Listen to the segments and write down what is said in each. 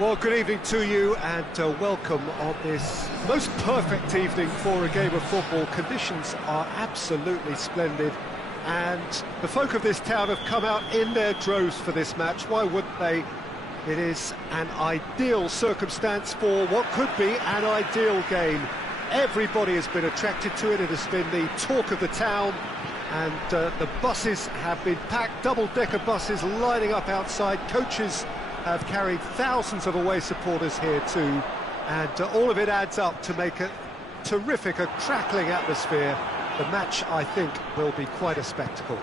Well, good evening to you and welcome on this most perfect evening for a game of football. Conditions are absolutely splendid and the folk of this town have come out in their droves for this match. Why wouldn't they? It is an ideal circumstance for what could be an ideal game. Everybody has been attracted to it. It has been the talk of the town, and the buses have been packed, double-decker buses lining up outside. Coaches have carried thousands of away supporters here too, and all of it adds up to make a terrific, a crackling atmosphere. The match, I think, will be quite a spectacle.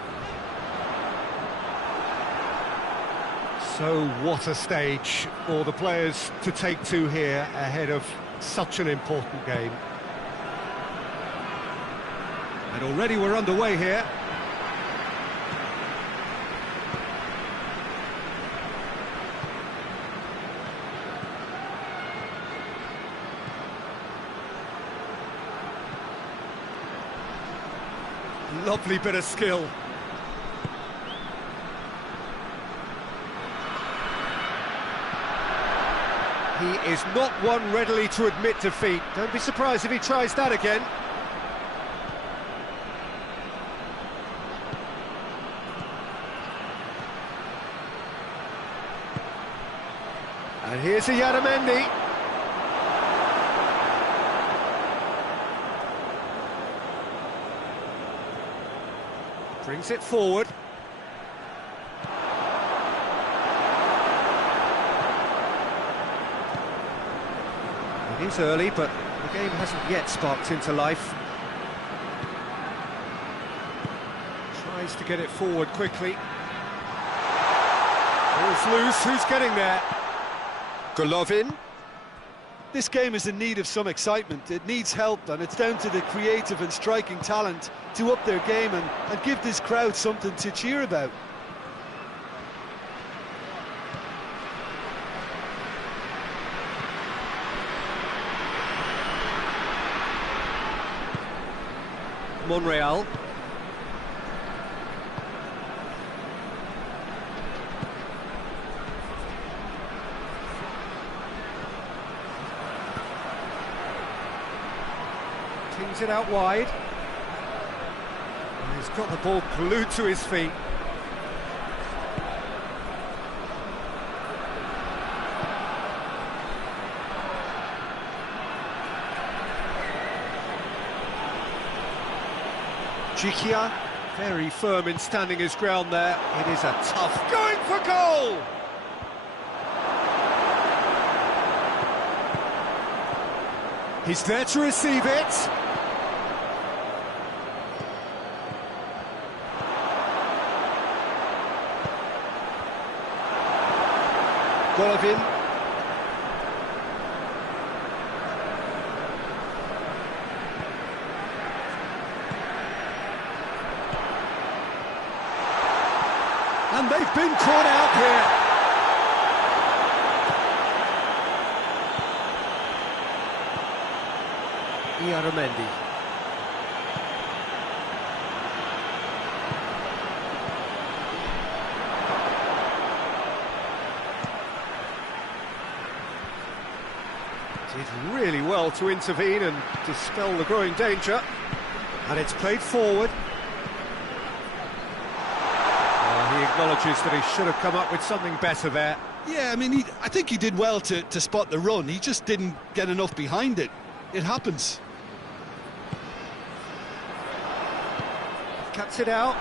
So what a stage for the players to take to here ahead of such an important game. And already we're underway here. Lovely bit of skill. He is not one readily to admit defeat. Don't be surprised if he tries that again. And here's a Yadamendi. Brings it forward. It is early, but the game hasn't yet sparked into life. Tries to get it forward quickly. Ball's loose, who's getting there? Golovin. This game is in need of some excitement. It needs help, and it's down to the creative and striking talent to up their game and give this crowd something to cheer about. Monreal. Tings it out wide. And he's got the ball glued to his feet. Dixuha, very firm in standing his ground there. It is a tough going for goal! He's there to receive it. Golovin. And they've been caught out here. Yadamendi. Did really well to intervene and dispel the growing danger. And it's played forward. He acknowledges that he should have come up with something better there. Yeah, I mean, I think he did well to spot the run. He just didn't get enough behind it. It happens. Cuts it out.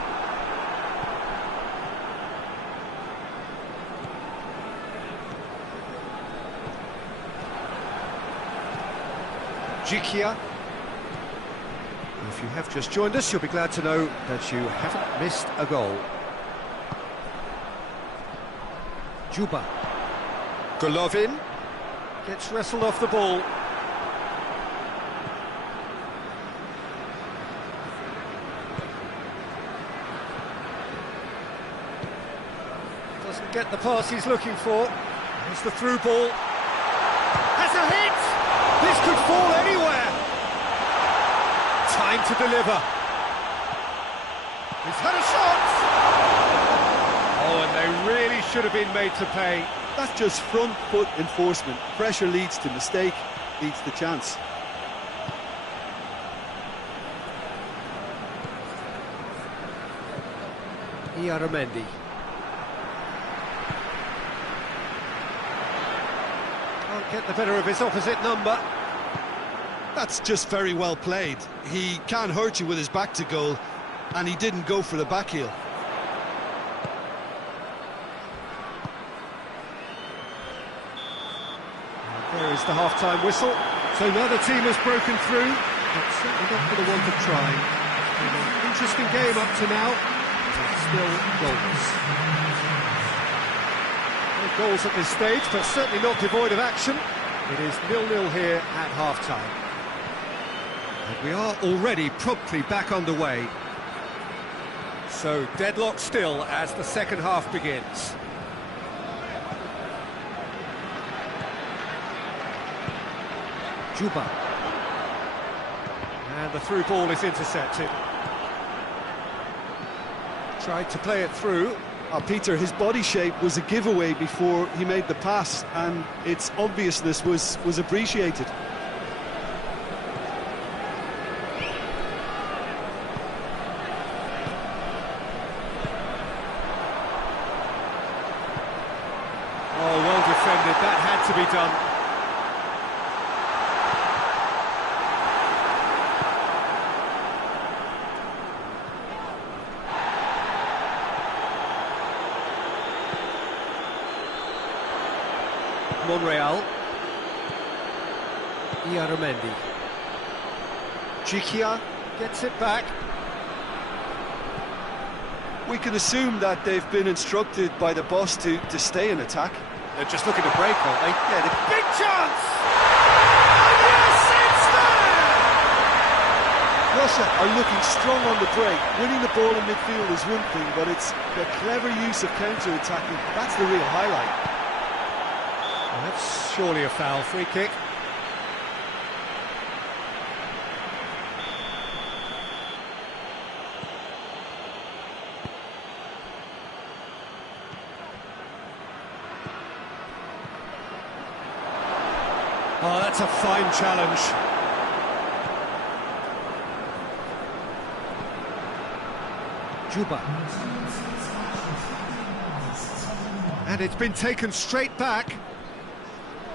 Dixuha. If you have just joined us, you'll be glad to know that you haven't missed a goal. Juba. Golovin gets wrestled off the ball. Doesn't get the pass he's looking for. Here's the through ball. Has a hit! This could fall anywhere. Time to deliver. He's had a shot! Oh, and they really should have been made to pay. That's just front foot enforcement. Pressure leads to mistake, leads to chance. Iaramendi. Can't get the better of his opposite number. That's just very well played. He can't hurt you with his back to goal, and he didn't go for the back heel. And there is the half-time whistle. So now the team has broken through, but certainly not for the want of trying. Been an interesting game up to now, but still goals. No goals at this stage, but certainly not devoid of action. It is 0-0 here at half-time. And we are already promptly back underway. So deadlock still as the second half begins. Dixuha. And the through ball is intercepted. Tried to play it through. Peter, his body shape was a giveaway before he made the pass, and its obviousness was appreciated. Oh, well defended. That had to be done. Monreal. Iaramendi. Dixuha gets it back. We can assume that they've been instructed by the boss to stay in attack. They're just looking to break, aren't they? Yeah, big chance! And yes, it's there! Russia are looking strong on the break. Winning the ball in midfield is one thing, but it's the clever use of counter-attacking. That's the real highlight. Well, that's surely a foul. Free kick. Oh, that's a fine challenge. Dixuha. And it's been taken straight back.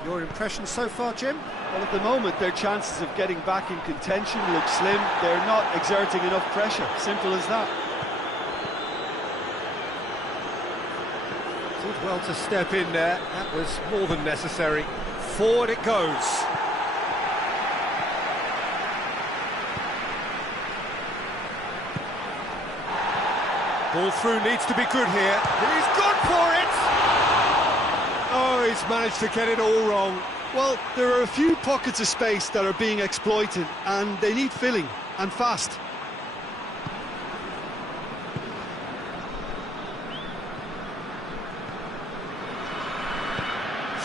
Your impression so far, Jim? Well, at the moment, their chances of getting back in contention look slim. They're not exerting enough pressure. Simple as that. Did well to step in there. That was more than necessary. Forward it goes. Ball through needs to be good here. He's gone for it! Oh, he's managed to get it all wrong. Well, there are a few pockets of space that are being exploited, and they need filling, and fast.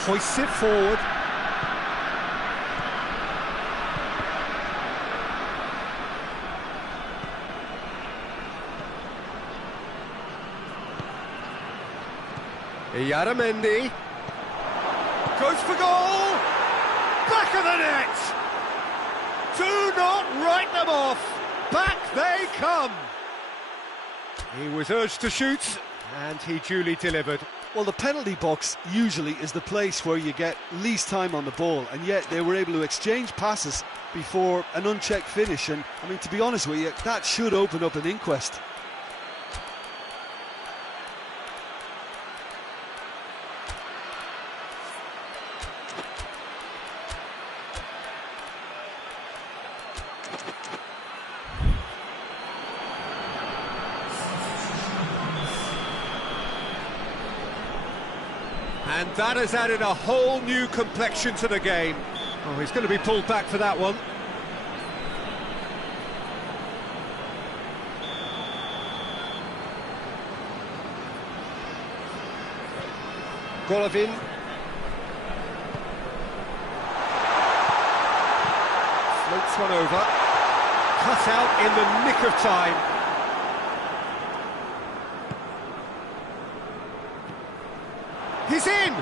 Hoists it forward. Iaramendi goes for goal. Back of the net. Do not write them off. Back they come. He was urged to shoot, and he duly delivered. Well, the penalty box usually is the place where you get least time on the ball, and yet they were able to exchange passes before an unchecked finish, and I mean, to be honest with you, that should open up an inquest. And that has added a whole new complexion to the game. Oh, he's going to be pulled back for that one. Golovin. Floats one over. Cut out in the nick of time. He's in!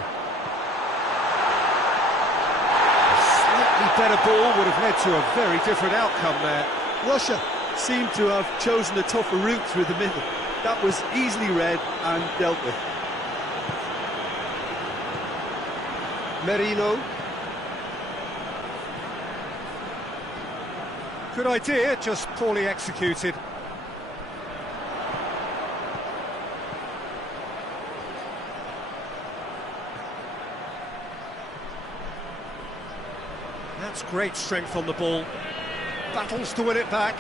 better ball would have led to a very different outcome there. Russia seemed to have chosen a tougher route through the middle. That was easily read and dealt with. Merino. Good idea, just poorly executed. That's great strength on the ball. Battles to win it back.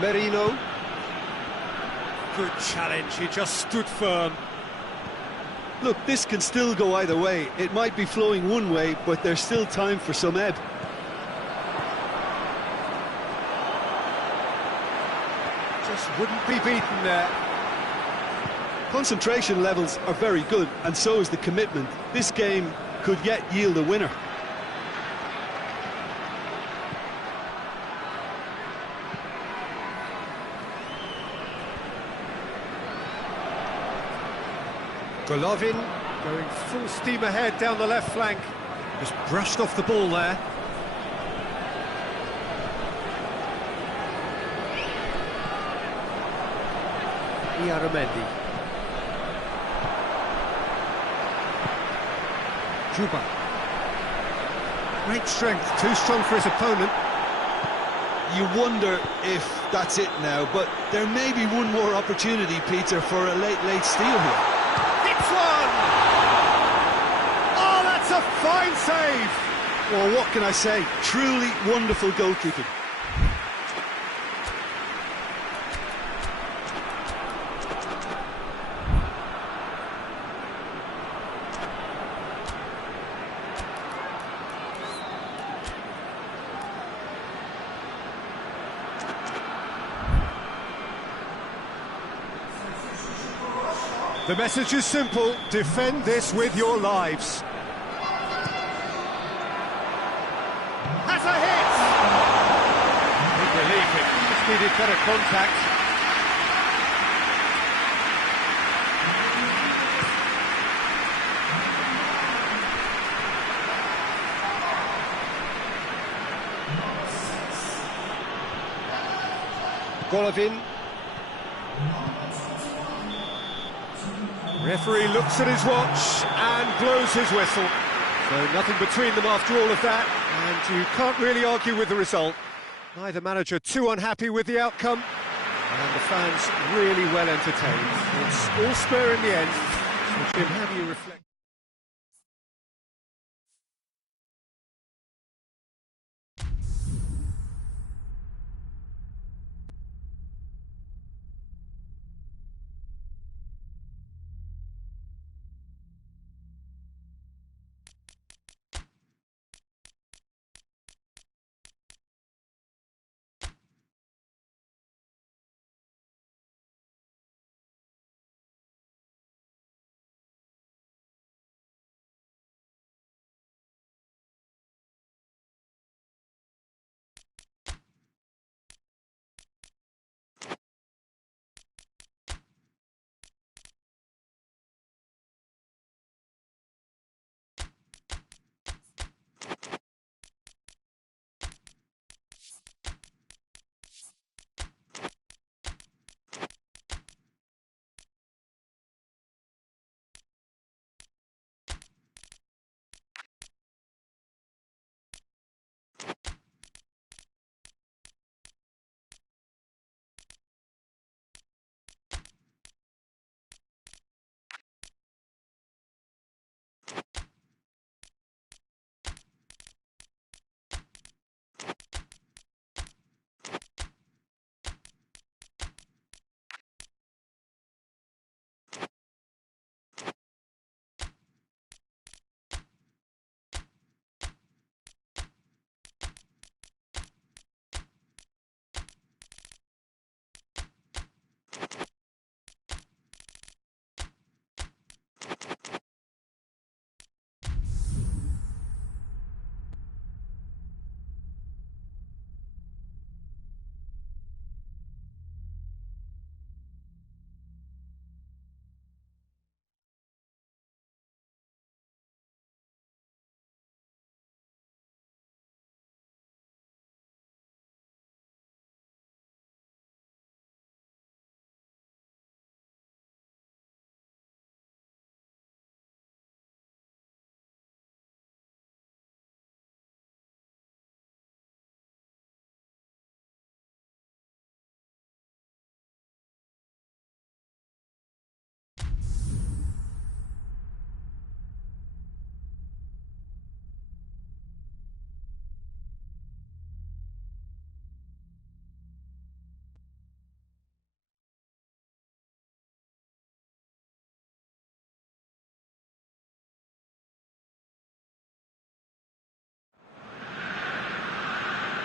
Merino. Good challenge, he just stood firm. Look, this can still go either way. It might be flowing one way, but there's still time for some ebb. Just wouldn't be beaten there. Concentration levels are very good, and so is the commitment. This game could yet yield a winner. Golovin going full steam ahead down the left flank. Just brushed off the ball there. Iaramendi. Juba. Great strength, too strong for his opponent. You wonder if that's it now, but there may be one more opportunity, Peter, for a late steal here. Hits one! Oh, that's a fine save! Well, what can I say? Truly wonderful goalkeeping. The message is simple, defend this with your lives. Has a hit! Big relief, it just needed better contact. Golovin. Referee looks at his watch and blows his whistle. So nothing between them after all of that, and you can't really argue with the result. Neither manager too unhappy with the outcome, and the fans really well entertained. It's all square in the end. So Jim, how do you reflect?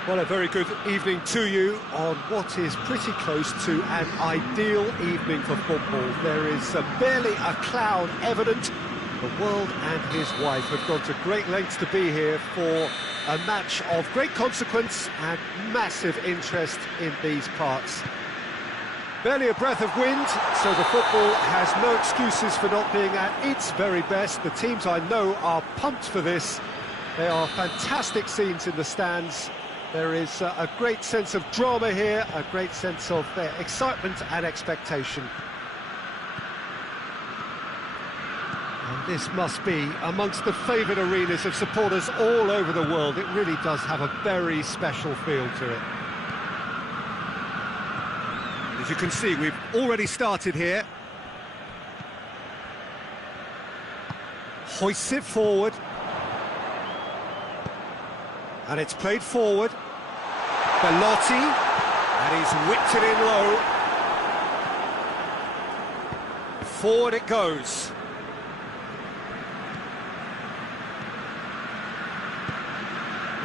Well, a very good evening to you on what is pretty close to an ideal evening for football. There is barely a cloud evident. The world and his wife have gone to great lengths to be here for a match of great consequence and massive interest in these parts. Barely a breath of wind, so the football has no excuses for not being at its very best. The teams I know are pumped for this. There are fantastic scenes in the stands. There is a great sense of drama here, a great sense of excitement and expectation. And this must be amongst the favoured arenas of supporters all over the world. It really does have a very special feel to it. As you can see, we've already started here. Hoists it forward. And it's played forward. Belotti, and he's whipped it in low. Forward it goes.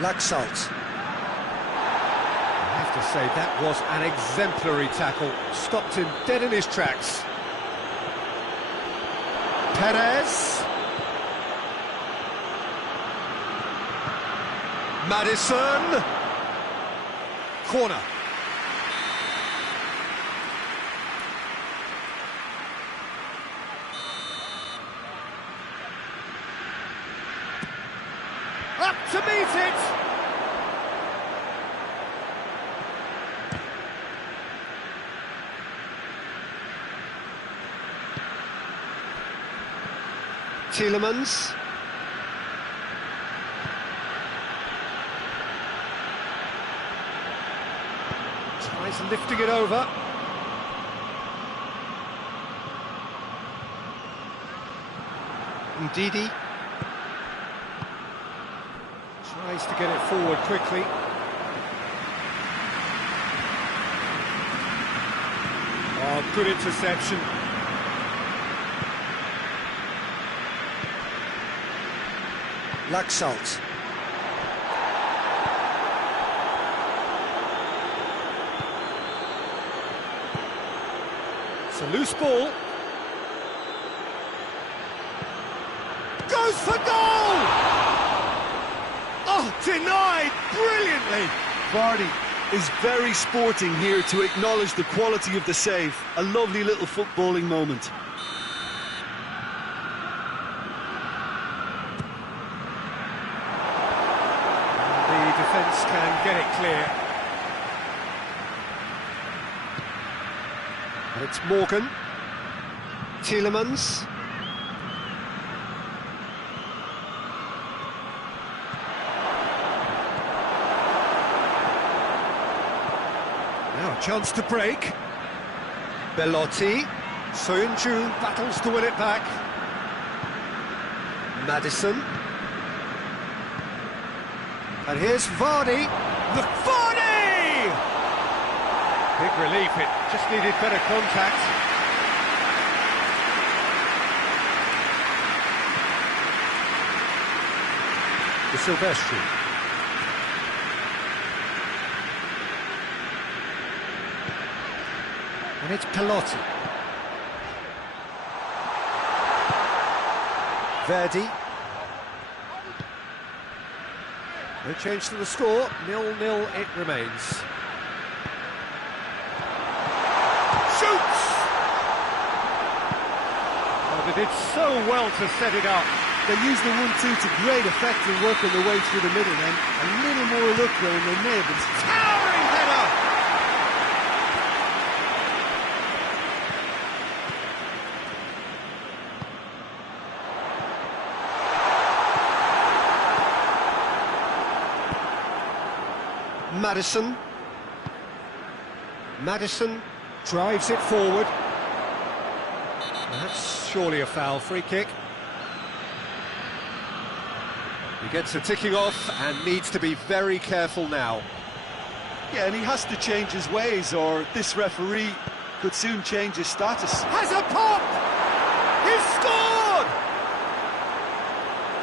Laxalt. I have to say, that was an exemplary tackle. Stopped him dead in his tracks. Perez. Madison. Corner. Up to meet it. Tielemans. Tries lifting it over. Ndidi. Tries to get it forward quickly. Oh, good interception. Laxalt. It's a loose ball. Goes for goal! Oh, denied brilliantly! Vardy is very sporting here to acknowledge the quality of the save. A lovely little footballing moment. The defence can get it clear. And it's Morgan. Tielemans. Now a chance to break. Belotti. Soyuncu battles to win it back. Madison. And here's Vardy. The Vardy! Big relief, it just needed better contact. De Silvestri. And it's Belotti. Verdi. No change to the score, 0-0 it remains. Shoots! Oh, they did so well to set it up. They used the 1-2 to great effect and working their way through the middle then. A little more luck there and they may have been... Towering header! Madison. Madison drives it forward. That's surely a foul. Free kick. He gets a ticking off and needs to be very careful now. Yeah, and he has to change his ways or this referee could soon change his status. Has a pop! He's scored!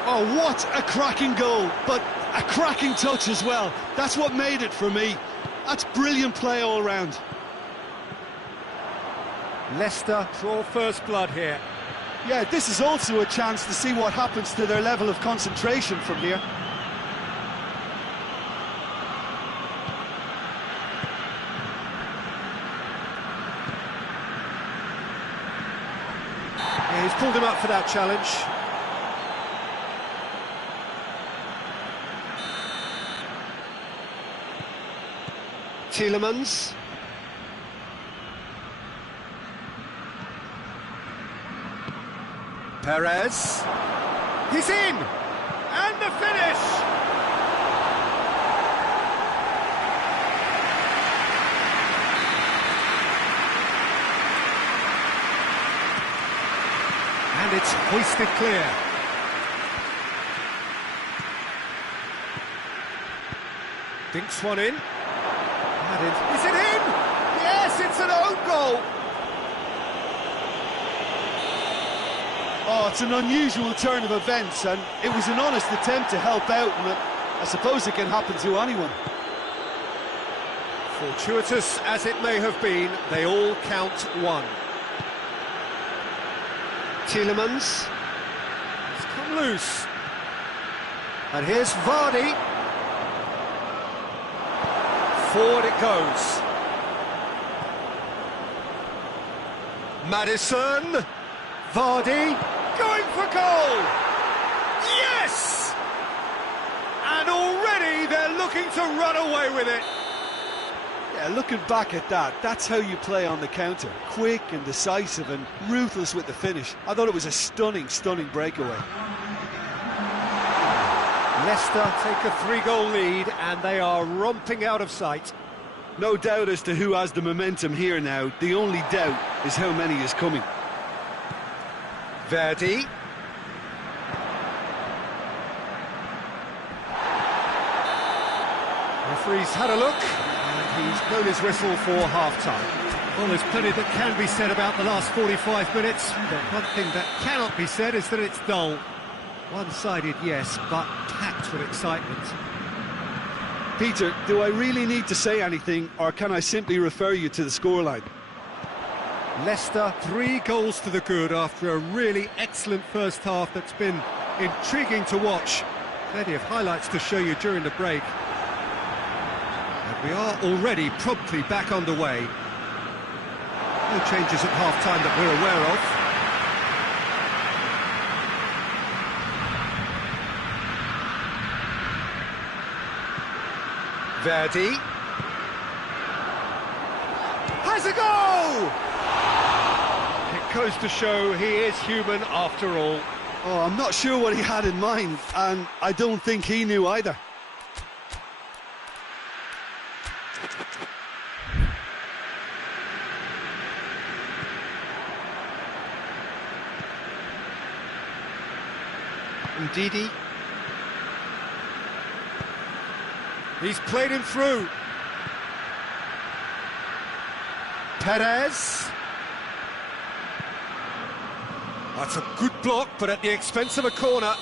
Oh, what a cracking goal, but A cracking touch as well. That's what made it for me. That's brilliant play all round. Leicester draw first blood here. Yeah, this is also a chance to see what happens to their level of concentration from here. Yeah, he's pulled him up for that challenge. Tielemans. Perez. He's in! And the finish! And it's hoisted clear. Dinks one in. Is it in? Yes, it's an own goal! Oh, it's an unusual turn of events, and it was an honest attempt to help out, and I suppose it can happen to anyone. Fortuitous as it may have been, they all count one. Tielemans. It's come loose. And here's Vardy. Forward it goes. Maddison. Vardy. Going for goal! Yes! And already they're looking to run away with it. Yeah, looking back at that, that's how you play on the counter. Quick and decisive and ruthless with the finish. I thought it was a stunning, stunning breakaway. Leicester take a 3-goal lead and they are romping out of sight. No doubt as to who has the momentum here now. The only doubt is how many is coming. Verdi. Referee's had a look, and he's blown his whistle for half-time. Well, there's plenty that can be said about the last 45 minutes, but one thing that cannot be said is that it's dull. One-sided, yes, but packed with excitement. Peter, do I really need to say anything, or can I simply refer you to the scoreline? Leicester 3 goals to the good after a really excellent first half that's been intriguing to watch. Plenty of highlights to show you during the break. And we are already promptly back underway. No changes at half-time that we're aware of. Verdi. Has a goal! It goes to show he is human after all. Oh, I'm not sure what he had in mind, and I don't think he knew either. Ndidi. He's played him through. Perez. That's a good block, but at the expense of a corner.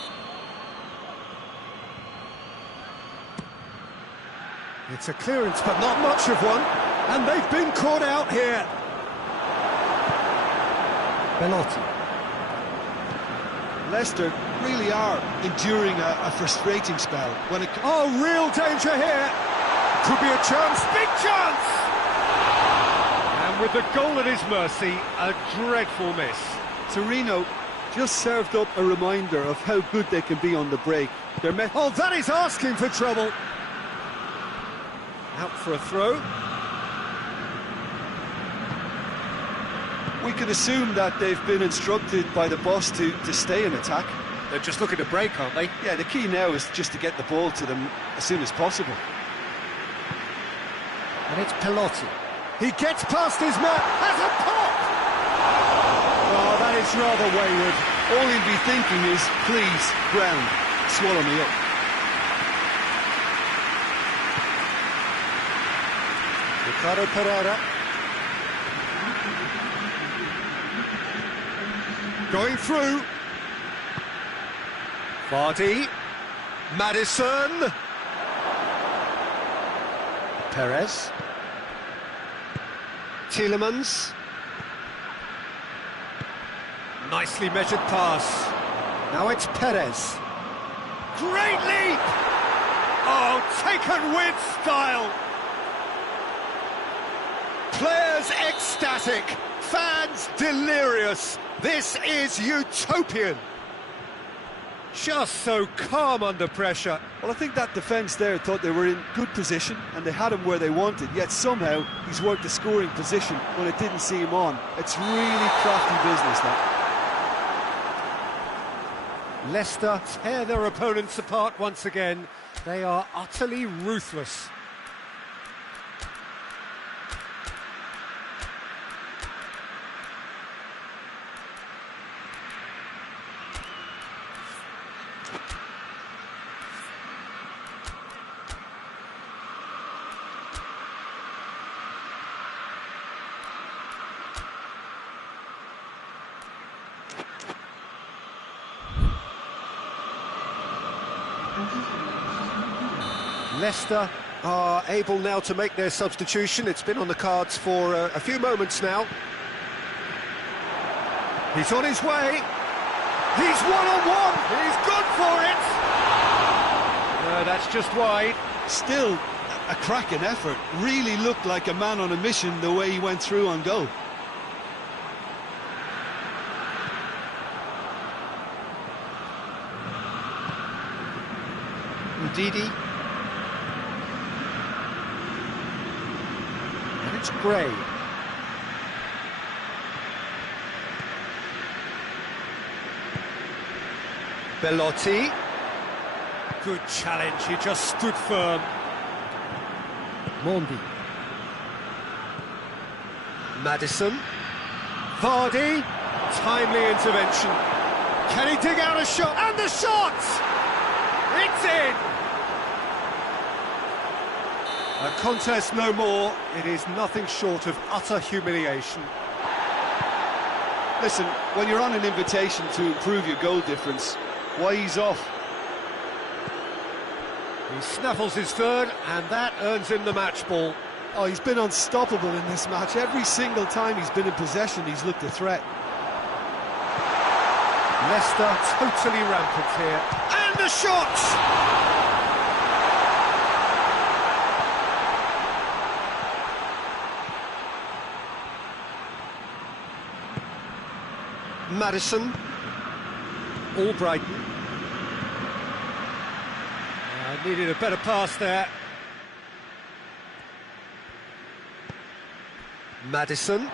It's a clearance, but not much of one. And they've been caught out here. Belotti. Leicester really are enduring a frustrating spell. Oh, real danger here. Could be a chance, big chance! And with the goal at his mercy, a dreadful miss. Torino just served up a reminder of how good they can be on the break. Oh, that is asking for trouble. Out for a throw. We can assume that they've been instructed by the boss to stay in attack. They're just looking to break, aren't they? Yeah, the key now is just to get the ball to them as soon as possible. And it's Pelotti. He gets past his man, has a pop! Oh, that is rather wayward. All he'll be thinking is, please, ground, swallow me up. Ricardo Pereira. Going through. Vardy. Maddison. Perez. Tielemans. Nicely measured pass. Now it's Perez. Great leap! Oh, taken with style. Players ecstatic, fans delirious. This is utopian. Just so calm under pressure. Well, I think that defence there thought they were in good position and they had him where they wanted, yet somehow he's worked the scoring position when it didn't see him on. It's really crafty business, that. Leicester tear their opponents apart once again. They are utterly ruthless. Leicester are able now to make their substitution. It's been on the cards for a few moments now. He's on his way. He's one-on-one. He's good for it. No, that's just wide. Still a cracking effort. Really looked like a man on a mission the way he went through on goal. Ndidi. And it's Gray. Belotti. Good challenge, he just stood firm. Mondi. Maddison. Vardy. Timely intervention. Can he dig out a shot? And the shot! It's in! A contest no more. It is nothing short of utter humiliation. Listen, when you're on an invitation to improve your goal difference, why ease off? He snaffles his third, and that earns him the match ball. Oh, he's been unstoppable in this match. Every single time he's been in possession, he's looked a threat. Leicester totally rampant here. And the shot! Maddison. Albrighton. Needed a better pass there. Maddison.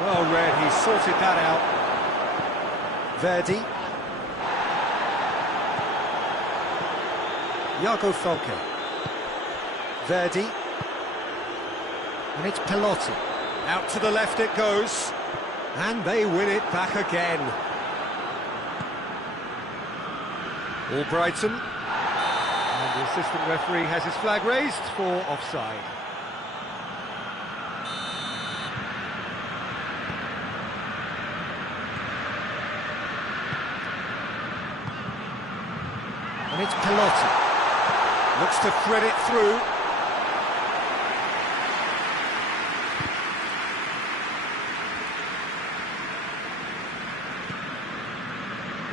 Well read, he sorted that out. Verdi. Iago Falque. Verdi. And it's Pelotti. Out to the left it goes. And they win it back again. Albrighton. And the assistant referee has his flag raised for offside. And it's Pelotti. Looks to thread it through.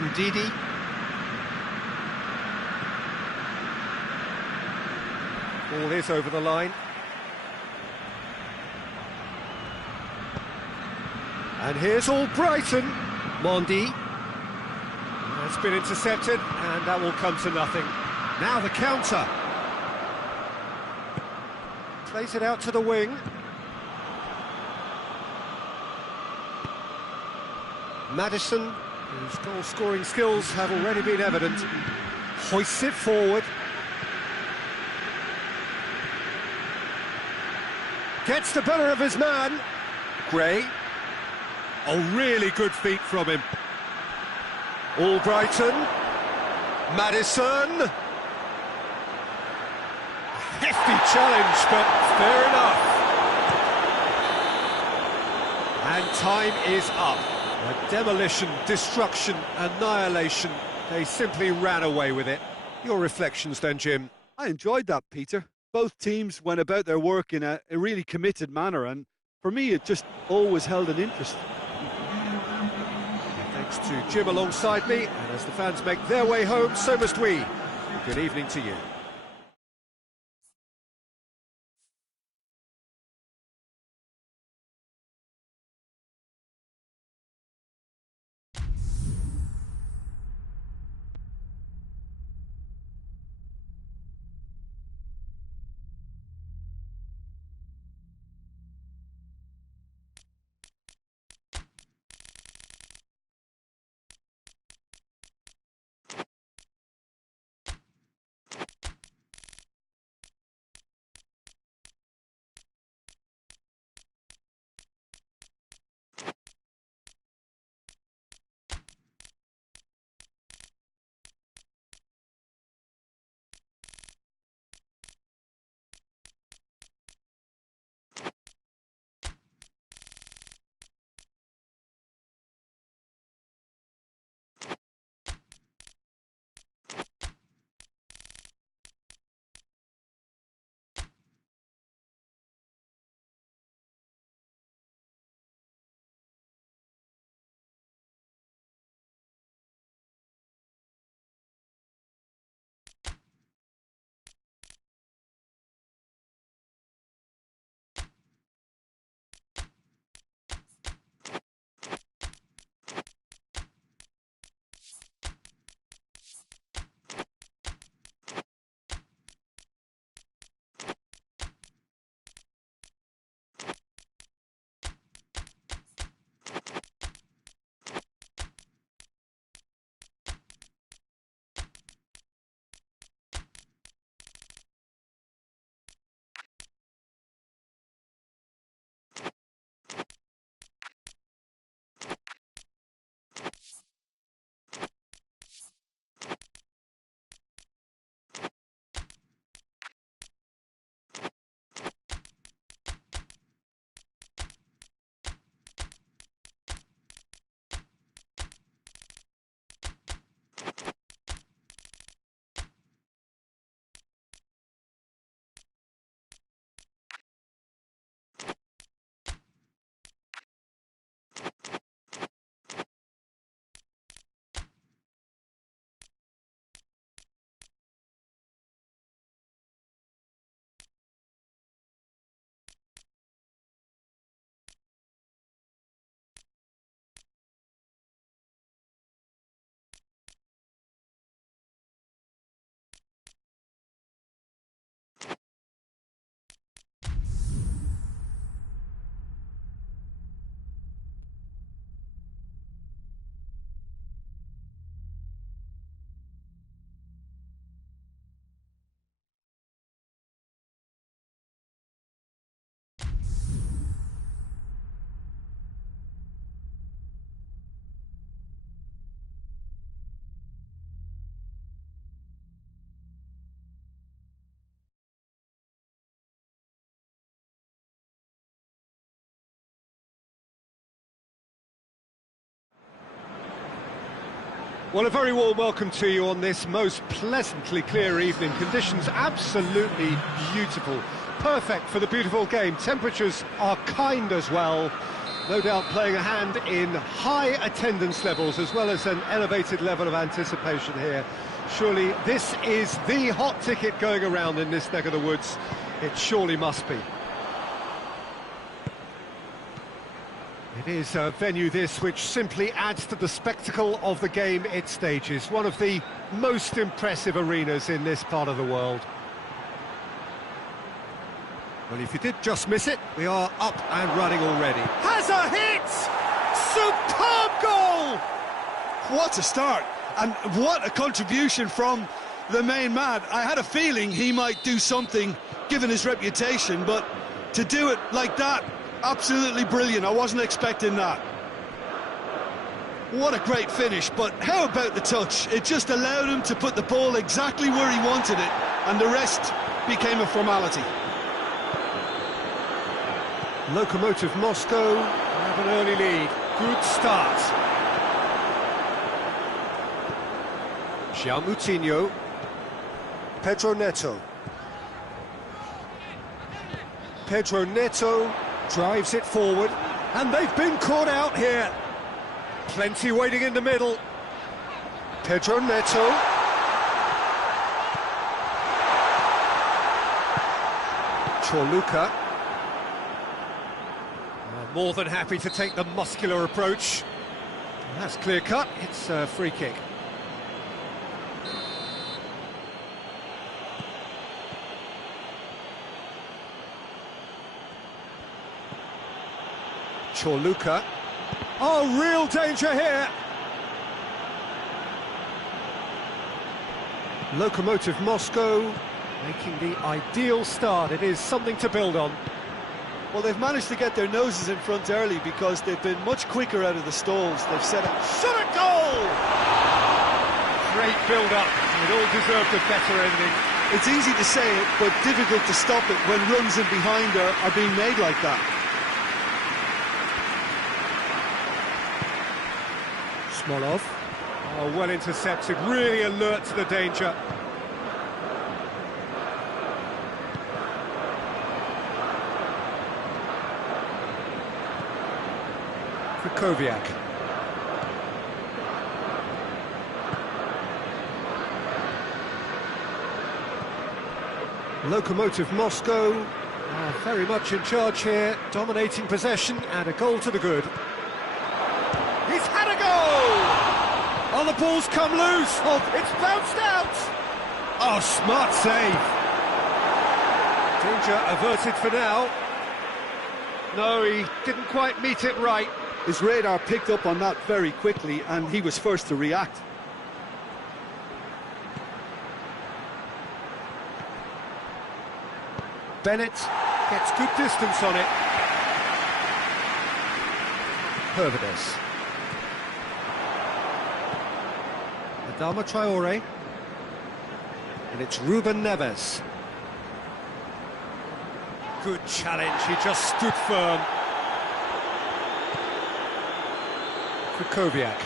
Ndidi. Ball is over the line. And here's Albrighton. Mondi. That's been intercepted, and that will come to nothing. Now the counter. Plays it out to the wing. Maddison, whose goal-scoring skills have already been evident, hoists it forward. Gets the better of his man. Gray. Oh, really good feet from him. Albrighton. Maddison. Hefty challenge, but fair enough. And time is up. A demolition, destruction, annihilation. They simply ran away with it. Your reflections then, Jim? I enjoyed that, Peter. Both teams went about their work in a really committed manner, and for me it just always held an interest. Thanks to Jim alongside me, and as the fans make their way home, so must we. Good evening to you. Well, a very warm welcome to you on this most pleasantly clear evening. Conditions absolutely beautiful. Perfect for the beautiful game. Temperatures are kind as well. No doubt playing a hand in high attendance levels as well as an elevated level of anticipation here. Surely this is the hot ticket going around in this neck of the woods. It surely must be. It is a venue this which simply adds to the spectacle of the game it stages. One of the most impressive arenas in this part of the world. Well, if you did just miss it, we are up and running already. Has a hit! Superb goal! What a start, and what a contribution from the main man. I had a feeling he might do something, given his reputation, but to do it like that, absolutely brilliant. I wasn't expecting that. What a great finish, but how about the touch? It just allowed him to put the ball exactly where he wanted it, and the rest became a formality. Lokomotiv Moscow have an early lead. Good start. Moutinho. Pedro Neto. Pedro Neto drives it forward, and they've been caught out here. Plenty waiting in the middle. Pedro Neto. Chorluka. More than happy to take the muscular approach. That's clear cut, it's a free kick. Chorluka. Oh, real danger here. Lokomotiv Moscow making the ideal start. It is something to build on. Well, they've managed to get their noses in front early because they've been much quicker out of the stalls. They've set up, shot a goal! Great build-up. It all deserved a better ending. It's easy to say it, but difficult to stop it when runs in behind are being made like that. Smolov. Oh, well intercepted, really alert to the danger. Krychowiak. Lokomotiv Moscow are very much in charge here, dominating possession and a goal to the good. He's had a goal! Oh, the ball's come loose! Oh, it's bounced out! Oh, smart save! Danger averted for now. No, he didn't quite meet it right. His radar picked up on that very quickly, and he was first to react. Bennett gets good distance on it. Hervedes. Adama Traore. And it's Ruben Neves. Good challenge, he just stood firm. Krychowiak.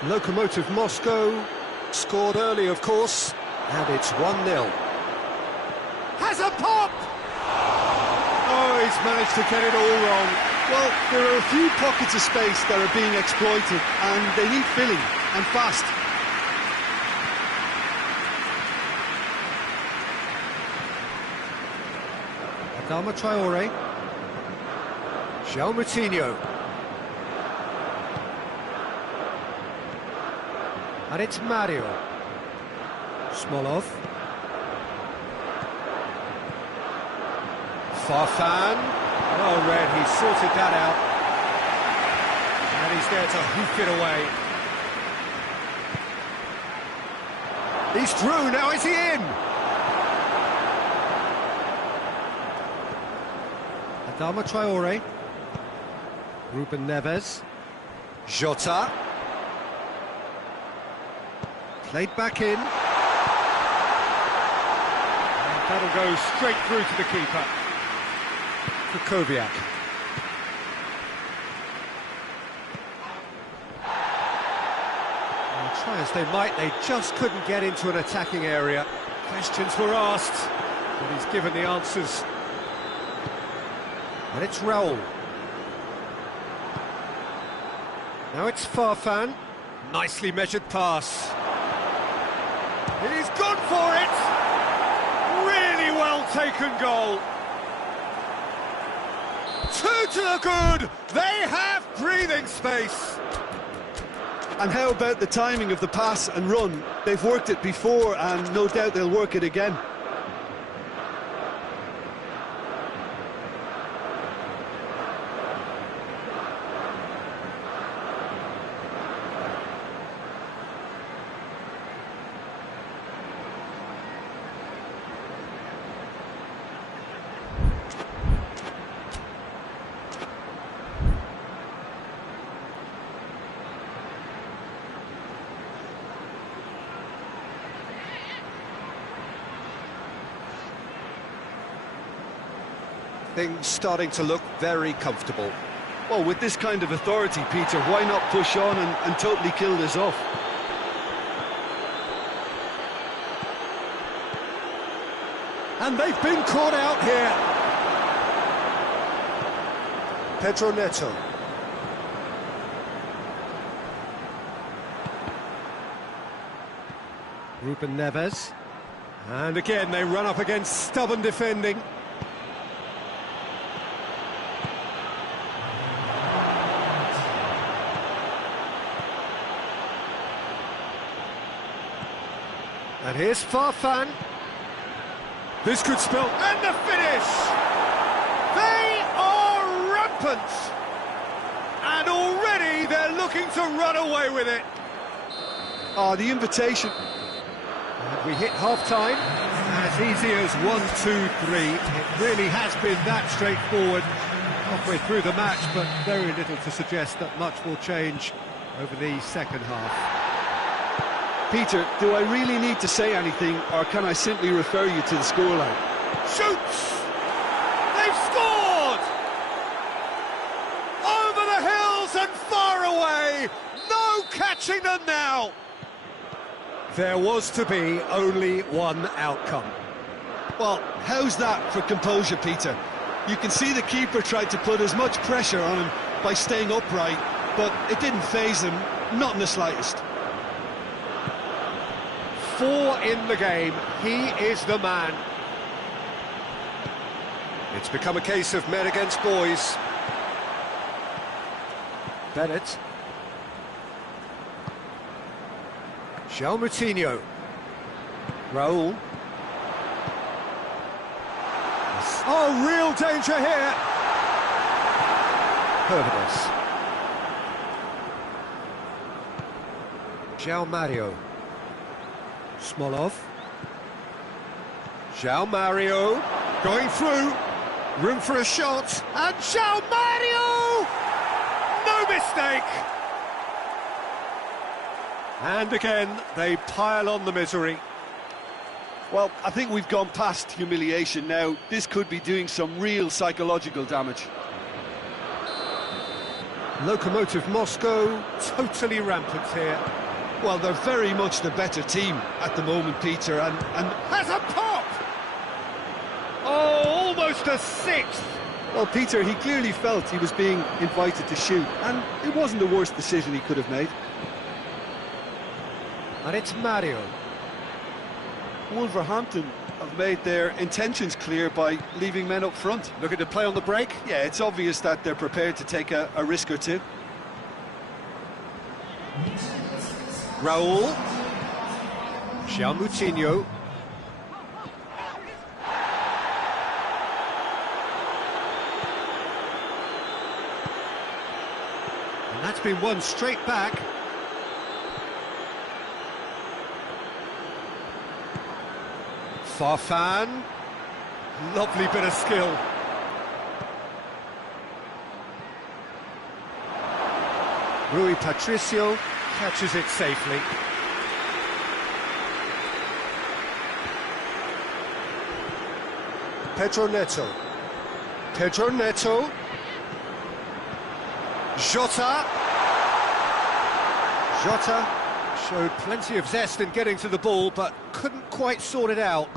Lokomotiv Moscow scored early, of course, and it's 1-0. Has a pop! Oh, he's managed to get it all wrong. Well, there are a few pockets of space that are being exploited, and they need filling, and fast. Adama Traore. João Moutinho. And it's Mario. Smolov. Farfan. Oh, Red, he's sorted that out. And he's there to hoof it away. He's through, now is he in? Adama Traore. Ruben Neves. Jota. Played back in. And that'll go straight through to the keeper. Krychowiak. Well, try as they might, they just couldn't get into an attacking area. Questions were asked, but he's given the answers. And it's Raul. Now it's Farfan. Nicely measured pass. He's gone for it! Really well taken goal. 2 to the good! They have breathing space! And how about the timing of the pass and run? They've worked it before, and no doubt they'll work it again. Things starting to look very comfortable. Well, with this kind of authority, Peter, why not push on and totally kill this off? And they've been caught out here. Pedro Neto. Ruben Neves. And again, they run up against stubborn defending. And here's Farfan. This could spell... And the finish! They are rampant! And already they're looking to run away with it. Oh, the invitation. And we hit half-time. As easy as 1, 2, 3. It really has been that straightforward halfway through the match, but very little to suggest that much will change over the second half. Peter, do I really need to say anything, or can I simply refer you to the scoreline? Shoots! They've scored! Over the hills and far away! No catching them now! There was to be only one outcome. Well, how's that for composure, Peter? You can see the keeper tried to put as much pressure on him by staying upright, but it didn't faze him, not in the slightest. 4 in the game, he is the man. It's become a case of men against boys. Bennett. João Moutinho. Raul. Oh, real danger here. Hernández. João Mario. Smolov. João Mario going through. Room for a shot. And João Mario! No mistake! And again, they pile on the misery. Well, I think we've gone past humiliation now. This could be doing some real psychological damage. Lokomotiv Moscow, totally rampant here. Well, they're very much the better team at the moment, Peter, and has a pop! Oh, almost a sixth! Well, Peter, he clearly felt he was being invited to shoot, and it wasn't the worst decision he could have made. And it's Mario. Wolverhampton have made their intentions clear by leaving men up front. Looking to play on the break? Yeah, it's obvious that they're prepared to take a risk or two. Raul. João Moutinho. And that's been won straight back. Farfan. Lovely bit of skill. Rui Patricio catches it safely. Pedro Neto. Pedro Neto. Jota. Jota showed plenty of zest in getting to the ball, but couldn't quite sort it out.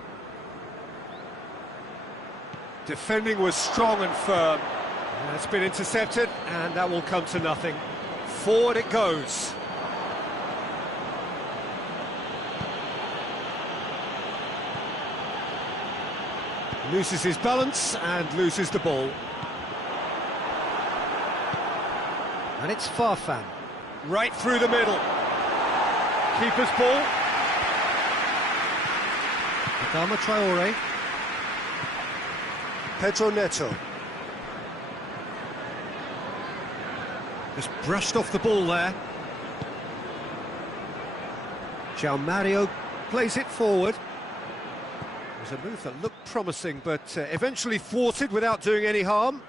Defending was strong and firm. That's been intercepted, and that will come to nothing. Forward it goes. Loses his balance and loses the ball. And it's Farfan. Right through the middle. Keeper's ball. Adama Traore. Pedro Neto. Just brushed off the ball there. João Mario plays it forward. It was a move that looked promising, but eventually thwarted without doing any harm.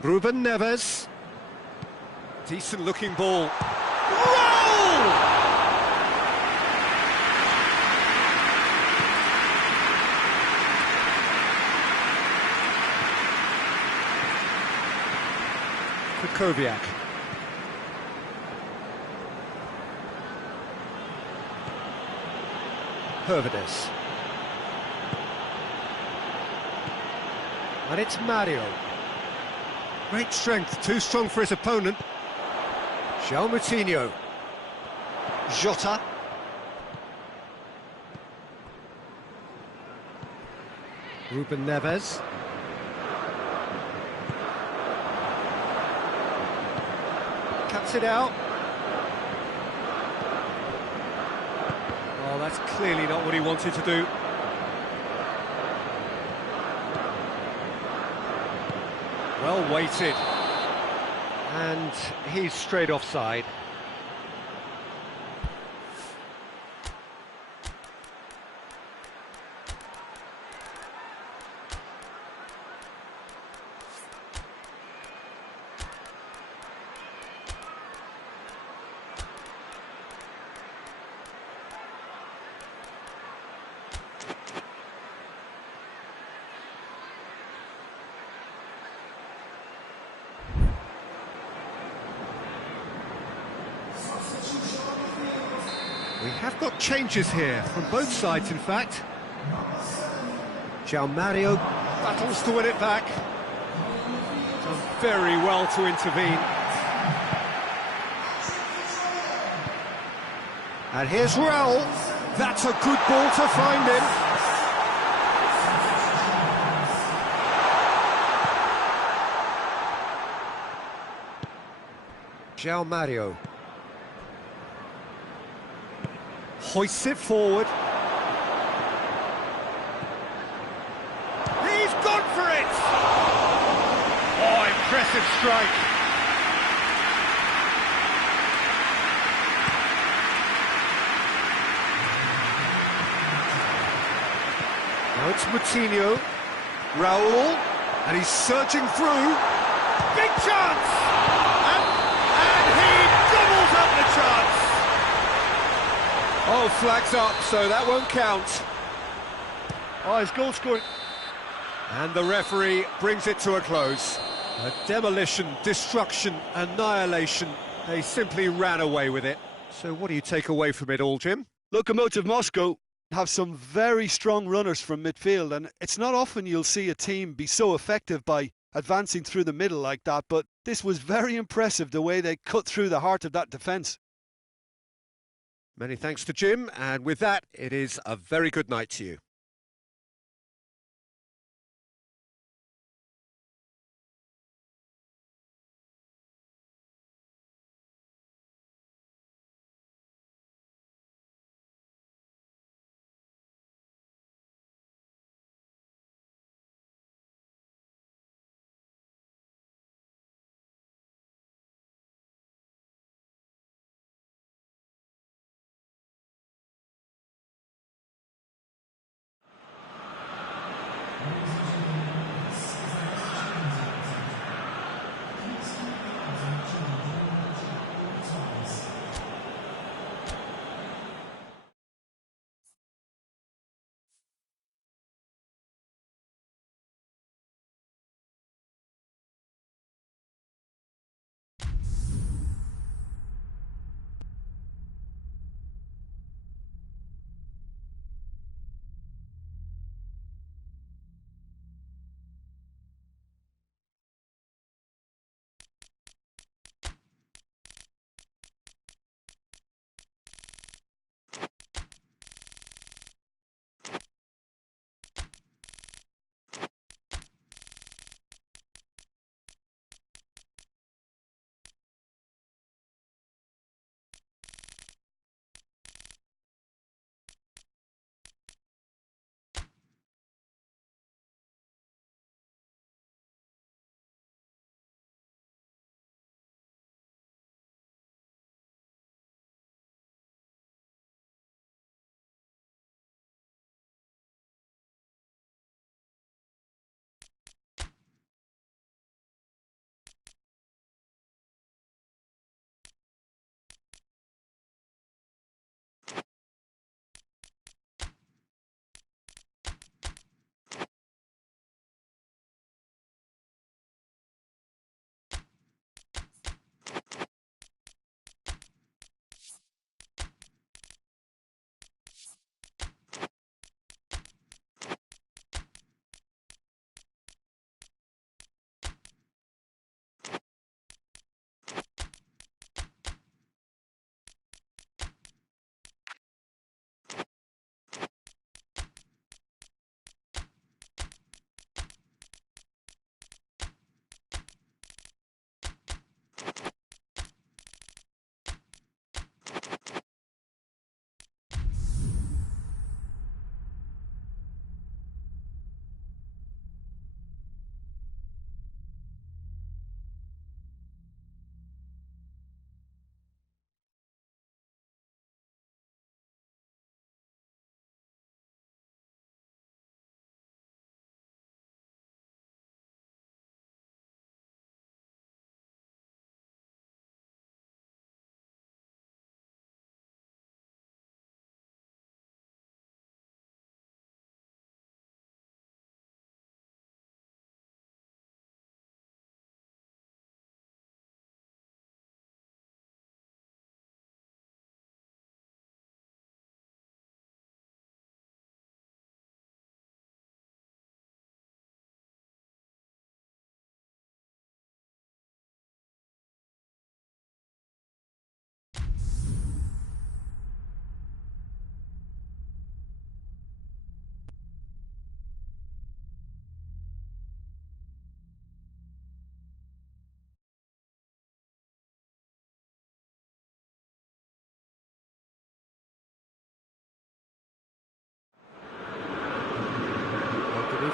Ruben Neves. Decent-looking ball. Roll! Kukoviak. Hervedes. And it's Mario. Great strength, too strong for his opponent. João Moutinho. Jota. Ruben Neves. Cuts it out. Oh, that's clearly not what he wanted to do. Well weighted. And he's straight offside. We have got changes here, from both sides in fact. João Mario battles to win it back. Done very well to intervene. And here's Raul. That's a good ball to find him. João Mario. Hoists it forward. He's gone for it! Oh, impressive strike. Now it's Moutinho. Raul. And he's surging through. Big chance! And he doubles up the chance! Oh, flags up, so that won't count. Oh, his goal scoring. And the referee brings it to a close. A demolition, destruction, annihilation. They simply ran away with it. So what do you take away from it all, Jim? Lokomotiv Moscow have some very strong runners from midfield, and it's not often you'll see a team be so effective by advancing through the middle like that, but this was very impressive, the way they cut through the heart of that defence. Many thanks to Jim, and with that, it is a very good night to you.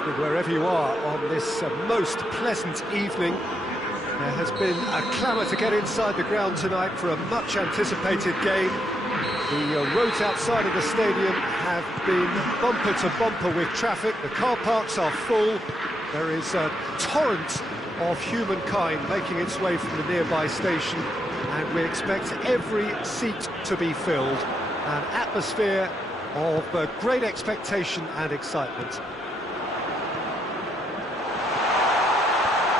good wherever you are on this most pleasant evening. There has been a clamour to get inside the ground tonight for a much-anticipated game. The roads outside of the stadium have been bumper to bumper with traffic. The car parks are full. There is a torrent of humankind making its way from the nearby station, and we expect every seat to be filled. An atmosphere of great expectation and excitement.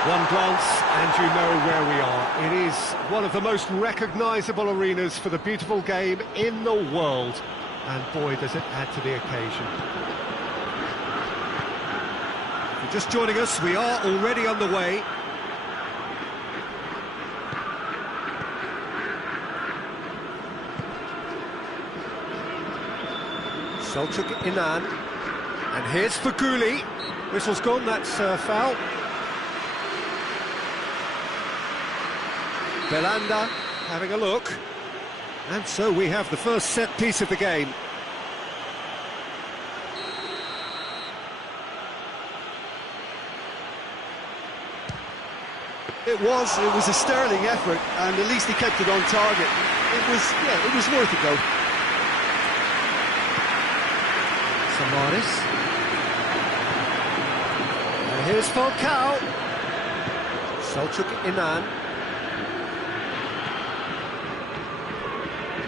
One glance and you know where we are. It is one of the most recognisable arenas for the beautiful game in the world, and boy does it add to the occasion. If you're just joining us, we are already on the way. Selçuk Inan, and here's Feghouli. Whistle's gone, that's foul. Belanda having a look, and so we have the first set piece of the game. It was a sterling effort, and at least he kept it on target. It was worth a go. Samaris. And here's Falcao. Selçuk Inan.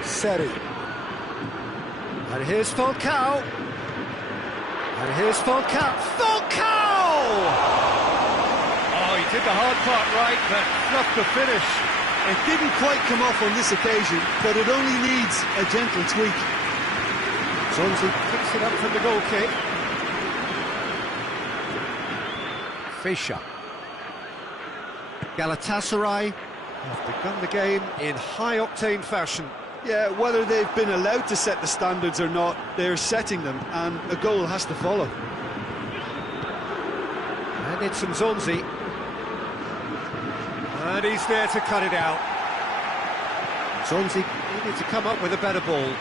Seri. And here's Falcao. And here's Falcao. Falcao! Oh, he did the hard part right, but fluffed the finish. It didn't quite come off on this occasion, but it only needs a gentle tweak. Zonzi picks it up from the goal kick. Fischer. Galatasaray have begun the game in high-octane fashion. Yeah, whether they've been allowed to set the standards or not, they're setting them, and a goal has to follow. And it's Zonzi. And he's there to cut it out. Zonzi needed to come up with a better ball.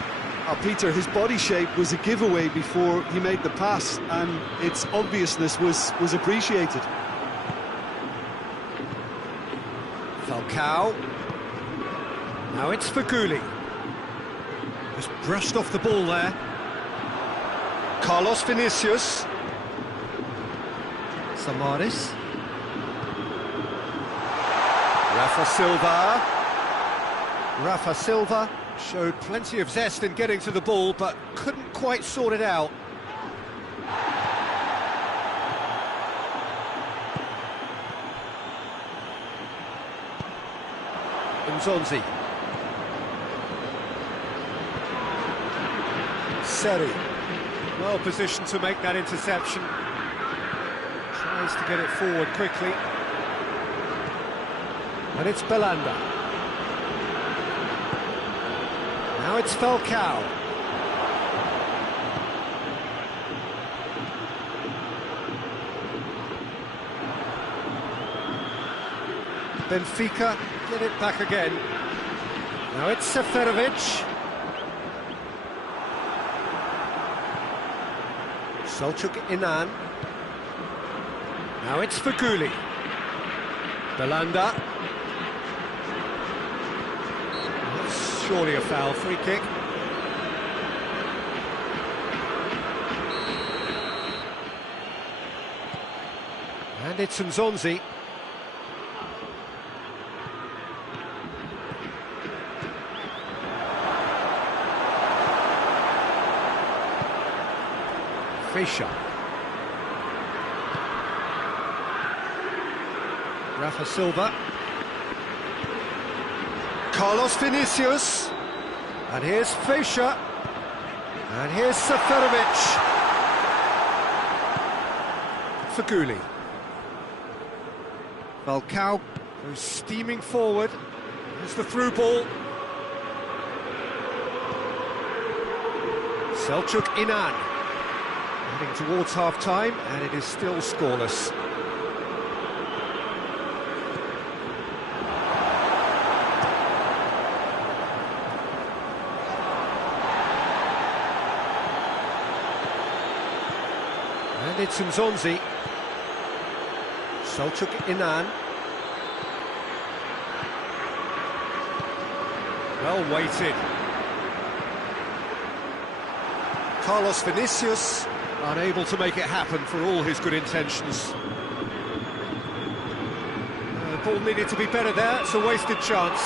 Peter, his body shape was a giveaway before he made the pass, and its obviousness was appreciated. Falcao. Now it's Feghouli. Just brushed off the ball there. Carlos Vinicius. Samaris. Rafa Silva showed plenty of zest in getting to the ball, but couldn't quite sort it out. Nzonzi. Seri. Well positioned to make that interception. Tries to get it forward quickly. And it's Belanda. Now it's Falcao. Benfica get it back again. Now it's Seferovic. Selçuk Inan. Now it's Feghouli. Belanda. That's surely a foul, free kick. And it's Nzonzi. Fischer. Rafa Silva. Carlos Vinicius. And here's Fischer. And here's Seferovic. Feghouli. Falcao goes steaming forward. Here's the through ball. Selçuk Inan. Heading towards half-time, and it is still scoreless. And it's Nzonzi. Selçuk Inan. Well weighted. Carlos Vinicius, unable to make it happen for all his good intentions. The ball needed to be better there, it's a wasted chance.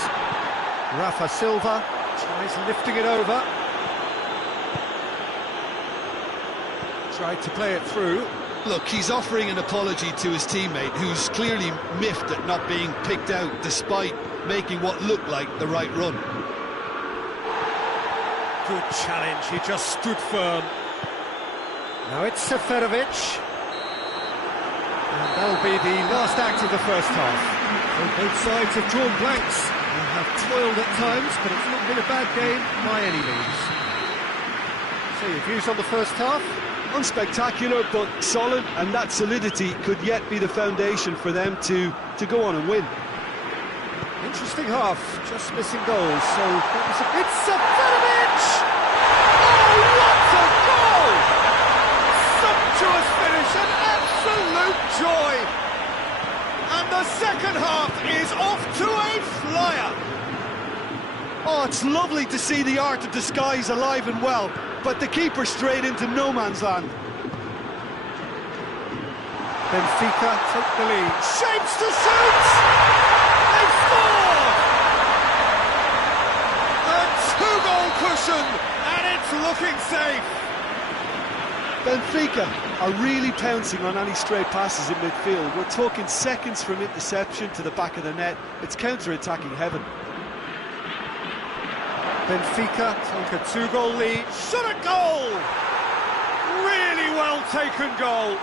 Rafa Silva tries lifting it over. Tried to play it through. Look, he's offering an apology to his teammate, who's clearly miffed at not being picked out despite making what looked like the right run. Good challenge, he just stood firm. Now it's Seferovic. And that'll be the last act of the first half. So both sides have drawn blanks. They have toiled at times, but it's not been a bad game by any means. So your views on the first half? Unspectacular, but solid, and that solidity could yet be the foundation for them to go on and win. Interesting half, just missing goals, so that was it's Seferovic! Oh, what a goal! Sumptuous finish, an absolute joy! And the second half is off to a flyer! Oh, it's lovely to see the art of disguise alive and well, but the keeper straight into no man's land. Benfica take the lead. Shapes to shoot! They score! A two-goal cushion, and it's looking safe. Benfica are really pouncing on any stray passes in midfield. We're talking seconds from interception to the back of the net. It's counter-attacking heaven. Benfica take a two-goal lead. Shot a goal! Really well taken goal.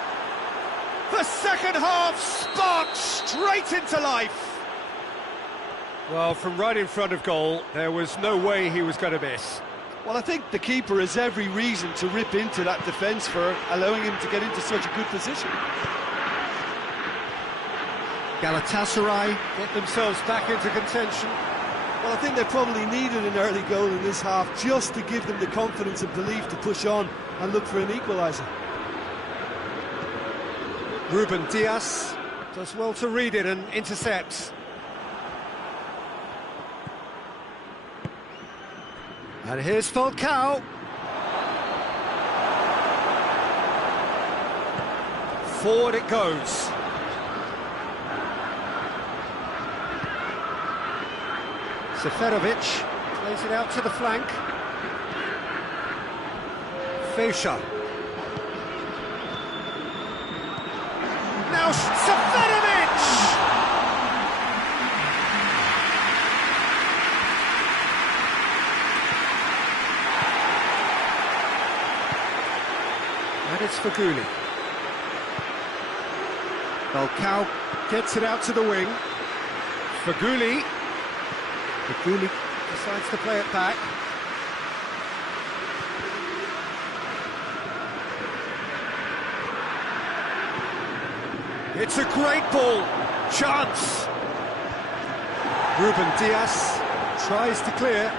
The second half sparked straight into life. Well, from right in front of goal, there was no way he was going to miss. Well, I think the keeper has every reason to rip into that defence for allowing him to get into such a good position. Galatasaray get themselves back into contention. Well, I think they probably needed an early goal in this half just to give them the confidence and belief to push on and look for an equaliser. Ruben Dias does well to read it and intercepts. And here's Falcao. Forward it goes. Seferovic plays it out to the flank. Feisha. Now Seferovic! And it's Faguli. Falcao gets it out to the wing. Faguli decides to play it back. It's a great ball. Chance. Ruben Dias tries to clear.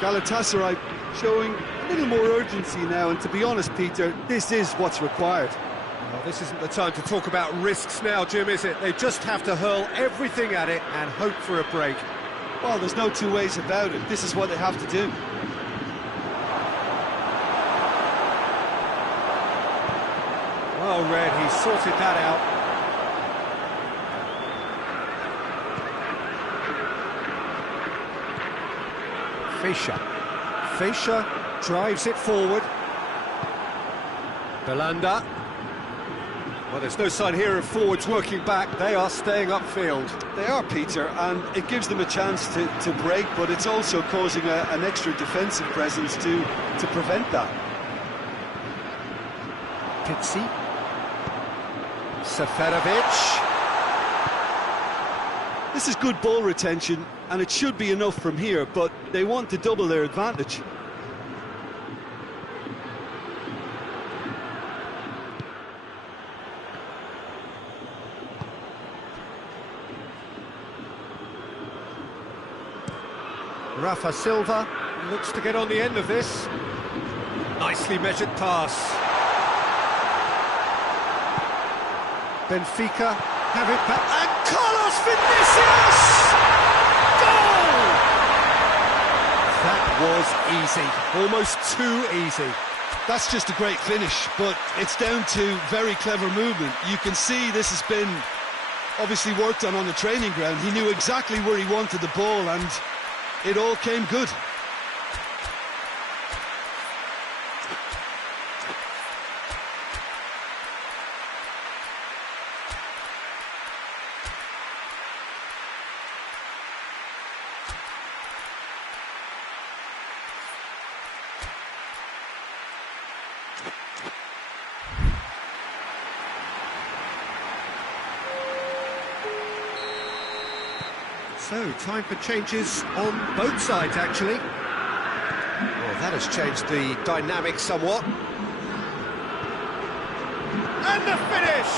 Galatasaray showing a little more urgency now, and to be honest, Peter, this is what's required. Well, this isn't the time to talk about risks now, Jim, is it? They just have to hurl everything at it and hope for a break. Well, there's no two ways about it. This is what they have to do. Well read, he sorted that out. Feisha drives it forward. Belanda. Well, there's no sign here of forwards working back. They are staying upfield. They are, Peter, and it gives them a chance to break, but it's also causing an extra defensive presence to prevent that. Pizzi. Seferovic. This is good ball retention, and it should be enough from here, but they want to double their advantage. Rafa Silva looks to get on the end of this. Nicely measured pass. Benfica have it back, and Carlos Vinicius! Goal! That was easy, almost too easy. That's just a great finish, but it's down to very clever movement. You can see this has been obviously worked on the training ground. He knew exactly where he wanted the ball, and it all came good. So, time for changes on both sides, actually. Well, that has changed the dynamic somewhat. And the finish!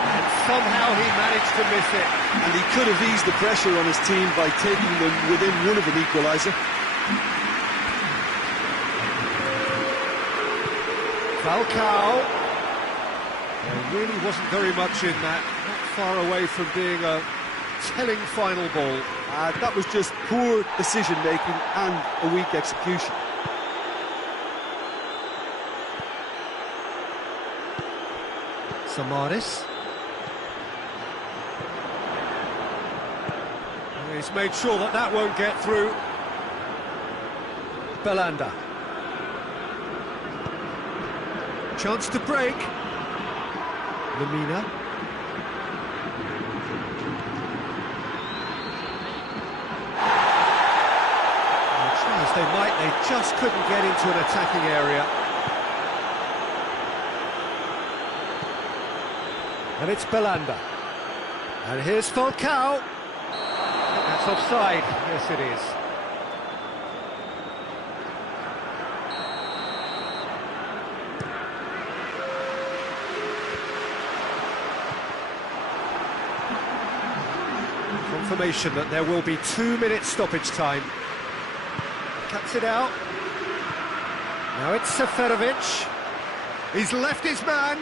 And somehow he managed to miss it. And he could have eased the pressure on his team by taking them within one of an equaliser. Falcao. There really wasn't very much in that. Not far away from being a telling final ball. That was just poor decision-making and a weak execution. Samaris. He's made sure that that won't get through. Belanda. Chance to break. Lamina. As they might, they just couldn't get into an attacking area. And it's Belanda. And here's Falcao. That's offside. Yes, it is. Confirmation that there will be 2 minutes stoppage time. Cuts it out. Now it's Seferovic. He's left his man.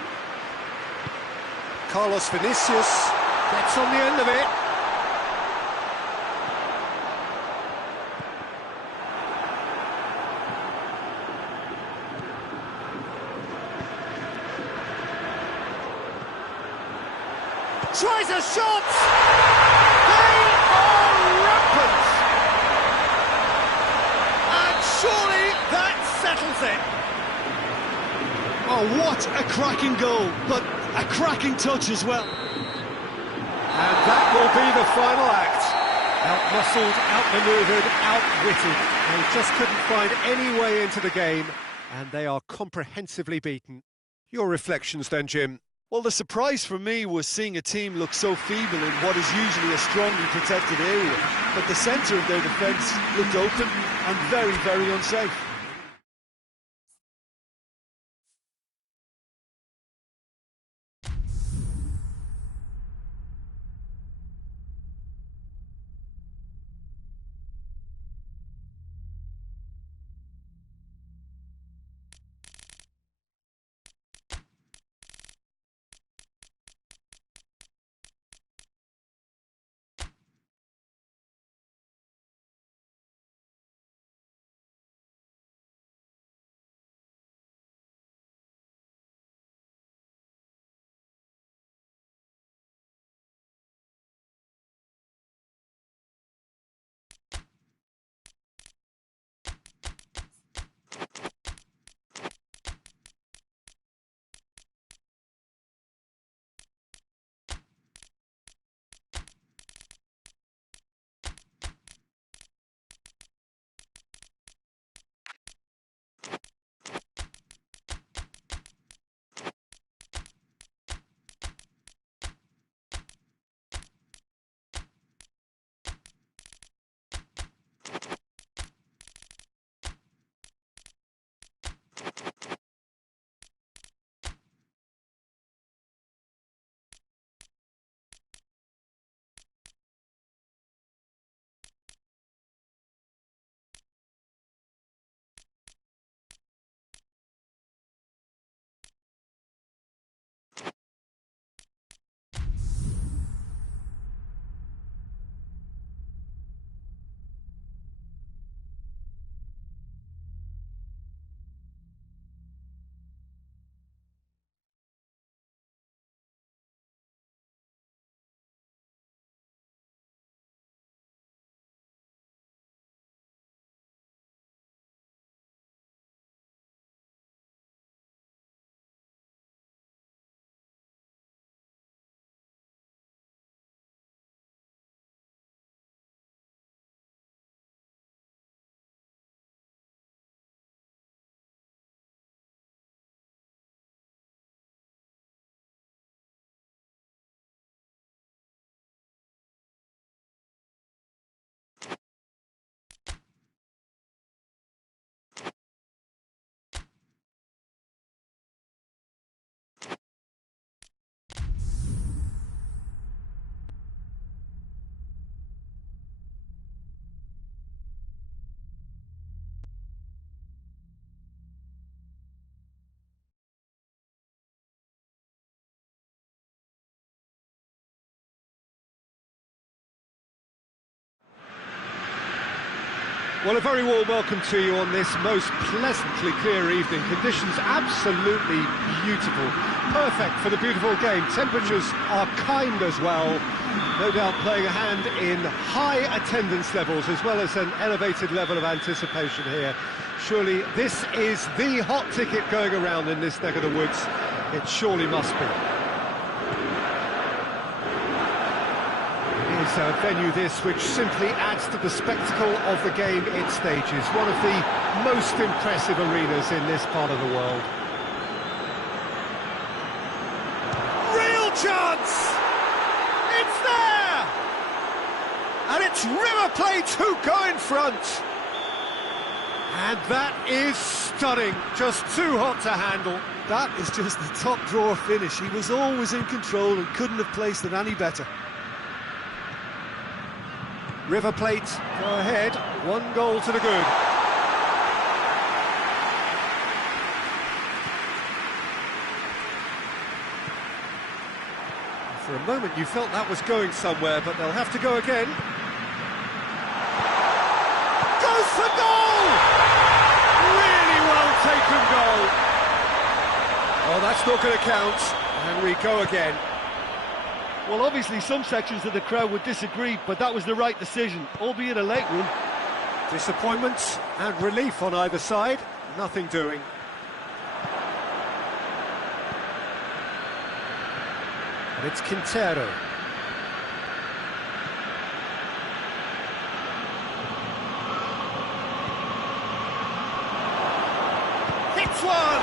Carlos Vinicius gets on the end of it. Tries a shot! They are rampant! Surely that settles it. Oh, what a cracking goal, but a cracking touch as well. And that will be the final act. Out-muscled, out-manoeuvred, outwitted. They just couldn't find any way into the game, and they are comprehensively beaten. Your reflections then, Jim? Well, the surprise for me was seeing a team look so feeble in what is usually a strongly protected area. But the centre of their defence looked open and very, very unsafe. Well, a very warm welcome to you on this most pleasantly clear evening. Conditions absolutely beautiful. Perfect for the beautiful game. Temperatures are kind as well. No doubt playing a hand in high attendance levels as well as an elevated level of anticipation here. Surely this is the hot ticket going around in this neck of the woods. It surely must be. It is a venue this which simply adds to the spectacle of the game it stages. One of the most impressive arenas in this part of the world. Real chance! It's there! And it's River Plate who go in front. And that is stunning, just too hot to handle. That is just the top drawer finish. He was always in control and couldn't have placed it any better. River Plate go ahead, 1 goal to the good. For a moment you felt that was going somewhere, but they'll have to go again. Goes for goal! Really well taken goal. Oh, that's not going to count, and we go again. Well, obviously some sections of the crowd would disagree, but that was the right decision, albeit a late one. Disappointment and relief on either side, nothing doing. And it's Quintero. Hits one!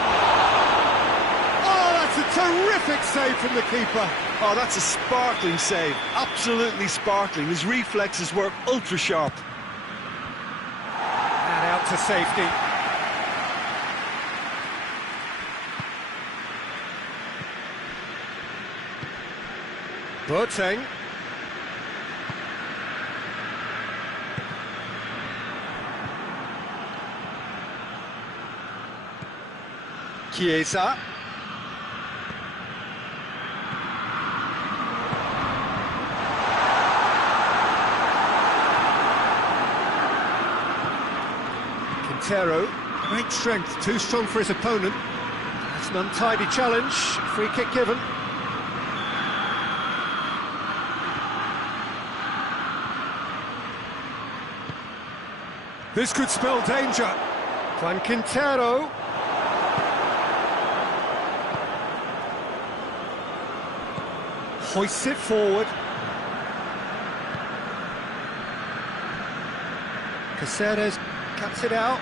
Oh, that's a terrific save from the keeper. Oh, that's a sparkling save, absolutely sparkling. His reflexes were ultra sharp. And out to safety. Boateng. Chiesa. Quintero, great strength, too strong for his opponent. That's an untidy challenge, free kick given. This could spell danger. Juan Quintero. Hoists it forward. Caceres cuts it out.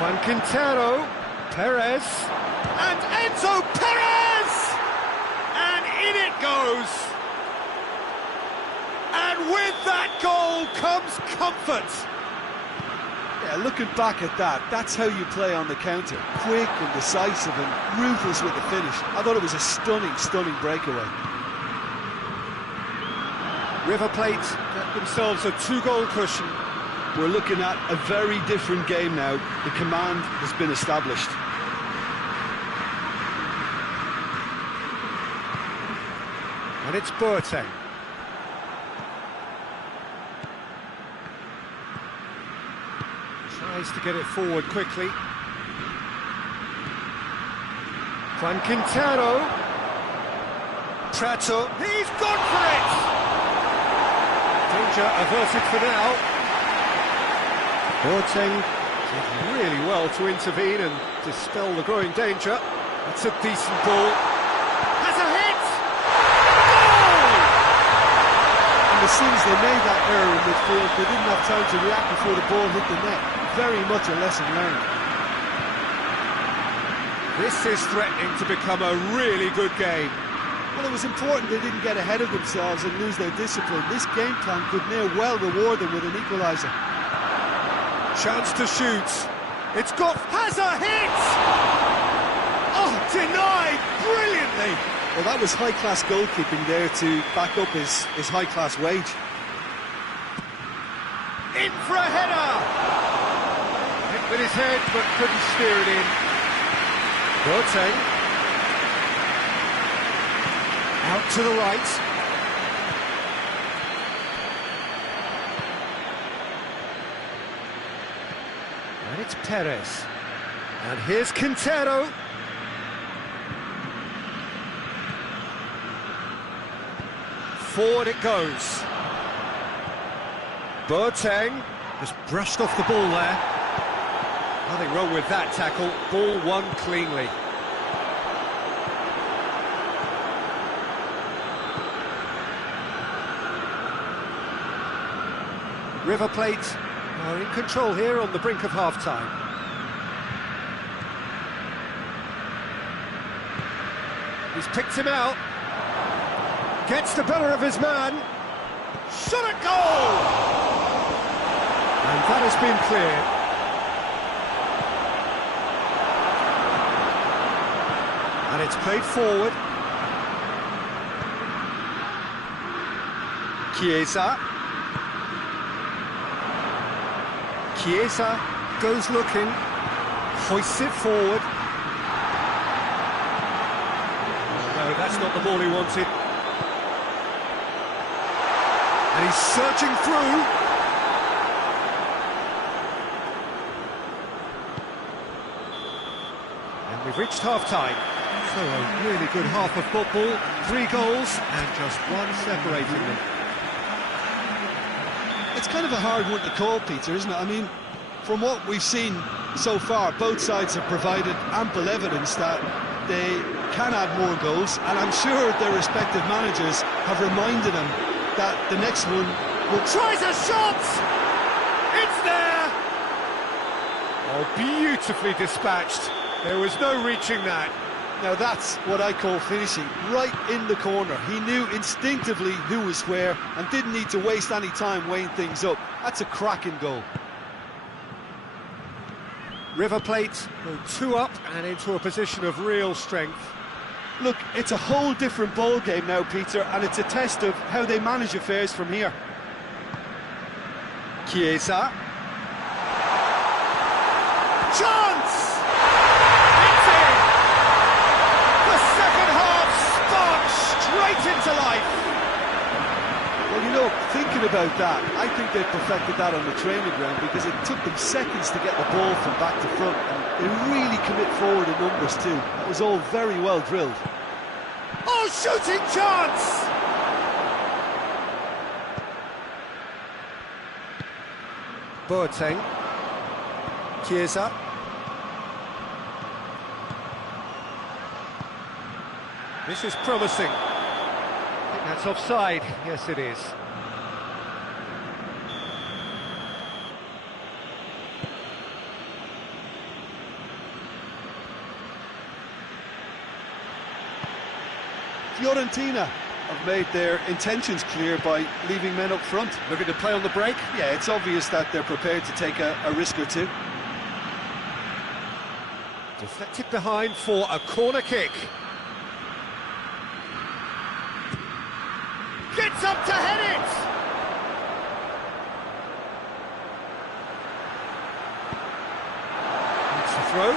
Juan Quintero. Perez. And Enzo Perez! And in it goes. And with that goal comes comfort. Yeah, looking back at that, that's how you play on the counter. Quick and decisive and ruthless with the finish. I thought it was a stunning, stunning breakaway. River Plate get themselves a 2-goal cushion. We're looking at a very different game now. The command has been established. And it's Boateng. Tries to get it forward quickly. Juan Quintero. Prato. He's gone for it! Danger averted for now. Boateng did really well to intervene and dispel the growing danger. That's a decent ball. Has a hit! Goal! And as soon as they made that error in midfield, they didn't have time to react before the ball hit the net. Very much a lesson learned. This is threatening to become a really good game. Well, it was important they didn't get ahead of themselves and lose their discipline. This game plan could now well reward them with an equaliser. Chance to shoot. It's got... has a hit! Oh, denied brilliantly! Well, that was high-class goalkeeping there to back up his high-class wage. In for a header! Hit with his head, but couldn't steer it in. Boateng. Out to the right. And it's Perez. And here's Quintero. Forward it goes. Boateng just brushed off the ball there. Nothing wrong with that tackle. Ball won cleanly. River Plate are in control here on the brink of half-time. He's picked him out. Gets the better of his man. Shot at goal! And that has been cleared. And it's played forward. Chiesa. Chiesa goes looking, hoists it forward. No, that's not the ball he wanted. And he's searching through. And we've reached half-time. So a really good half of football, 3 goals and just one separating them. It's kind of a hard one to call, Peter, isn't it? I mean, from what we've seen so far, both sides have provided ample evidence that they can add more goals, and I'm sure their respective managers have reminded them that the next one will... Tries a shot! It's there! Oh, beautifully dispatched. There was no reaching that. Now that's what I call finishing, right in the corner. He knew instinctively who was where and didn't need to waste any time weighing things up. That's a cracking goal. River Plate go 2 up and into a position of real strength. Look, it's a whole different ball game now, Peter, and it's a test of how they manage affairs from here. Chiesa. Chance! Straight into life. Well, you know, thinking about that, I think they perfected that on the training ground because it took them seconds to get the ball from back to front, and they really commit forward in numbers too. That was all very well drilled. Oh, shooting chance! Boateng. Chiesa. This is promising. I think that's offside. Yes, it is. Fiorentina have made their intentions clear by leaving men up front. Looking to play on the break? Yeah, it's obvious that they're prepared to take a risk or two. Deflected behind for a corner kick. Gets up to head it! That's the throw.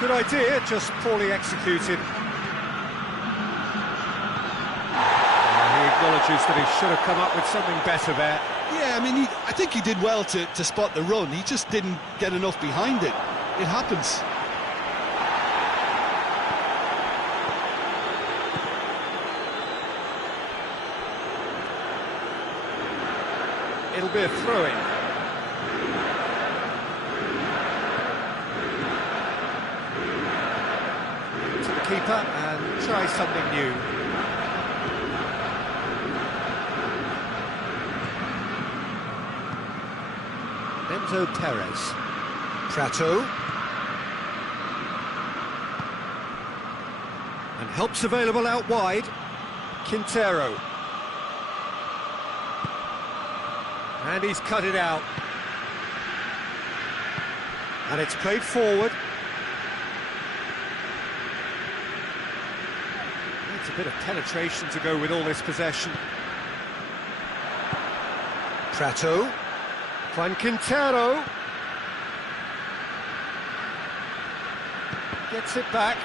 Good idea, just poorly executed. He acknowledges that he should have come up with something better there. Yeah, I mean, I think he did well to spot the run. He just didn't get enough behind it. It happens. It'll be a throw-in. To the keeper and try something new. Enzo Perez. Prato. And help's available out wide. Quintero. And he's cut it out. And it's played forward. It's a bit of penetration to go with all this possession. Prato. Juan Quintero. Gets it back.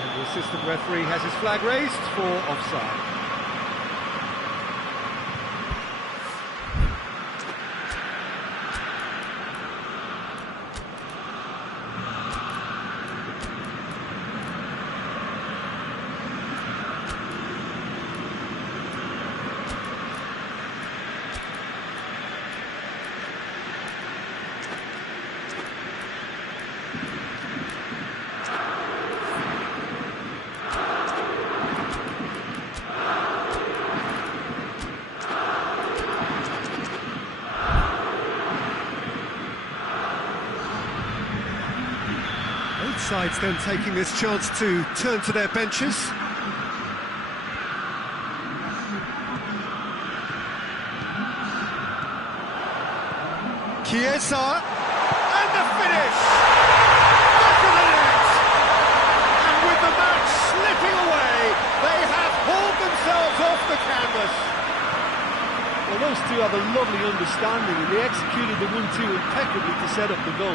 And the assistant referee has his flag raised for offside. sides then taking this chance to turn to their benches. Chiesa, and the finish! Back of the net! And with the match slipping away, they have hauled themselves off the canvas. Well, those two have a lovely understanding, and they executed the 1-2 impeccably to set up the goal.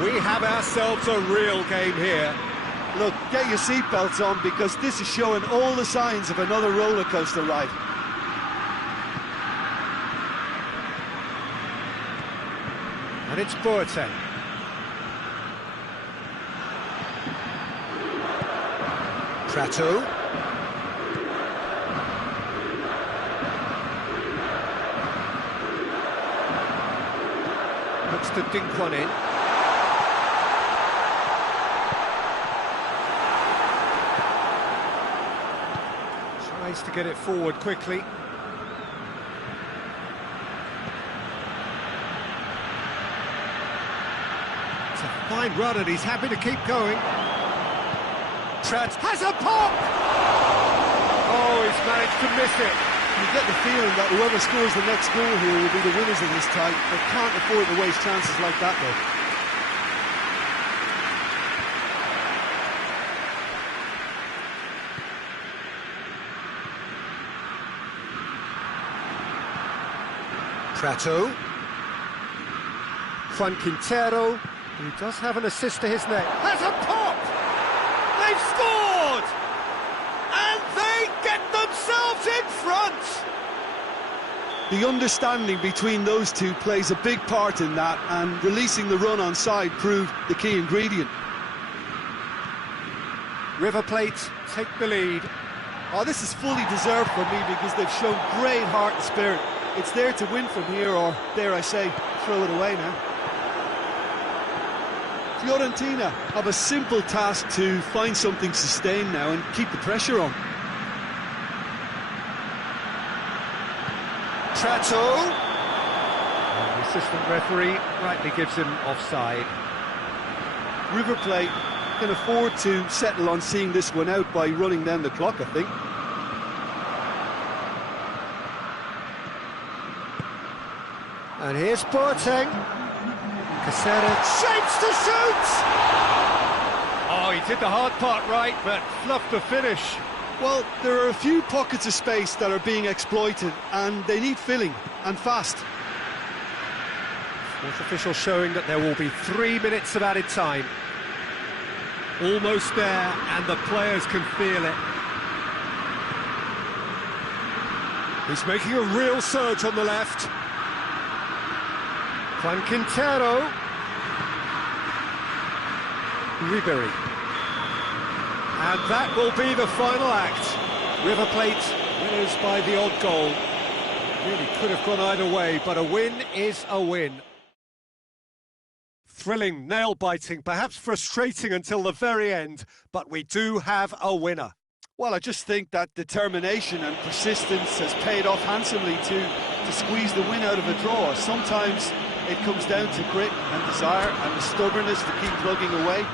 We have ourselves a real game here. Look, get your seatbelts on, because this is showing all the signs of another roller coaster ride. And it's Boateng. Prato. Looks to dink one in. Tries to get it forward quickly. It's a fine run and he's happy to keep going. Pratt has a pop! Oh, he's managed to miss it. You get the feeling that whoever scores the next goal here will be the winners in this tie. They can't afford to waste chances like that, though. Prato. Juan Quintero, who does have an assist to his name, has a pop! They've scored! And they get themselves in front! The understanding between those two plays a big part in that, and releasing the run on side proved the key ingredient. River Plate take the lead. Oh, this is fully deserved for me, because they've shown great heart and spirit. It's there to win from here, or, dare I say, throw it away now. Fiorentina have a simple task to find something sustained now and keep the pressure on. Prato. And the assistant referee rightly gives him offside. River Plate can afford to settle on seeing this one out by running down the clock, I think. And here's Boateng. Caceres shapes to shoot! Oh, he did the hard part right, but fluffed the finish. Well, there are a few pockets of space that are being exploited, and they need filling, and fast. Fourth official showing that there will be 3 minutes of added time. Almost there, and the players can feel it. He's making a real surge on the left. Juan Quintero. Ribery. And that will be the final act. River Plate winners by the odd goal. Really could have gone either way, but a win is a win. Thrilling, nail-biting, perhaps frustrating until the very end, but we do have a winner. Well, I just think that determination and persistence has paid off handsomely to squeeze the win out of a draw. Sometimes it comes down to grit and desire and the stubbornness to keep plugging away.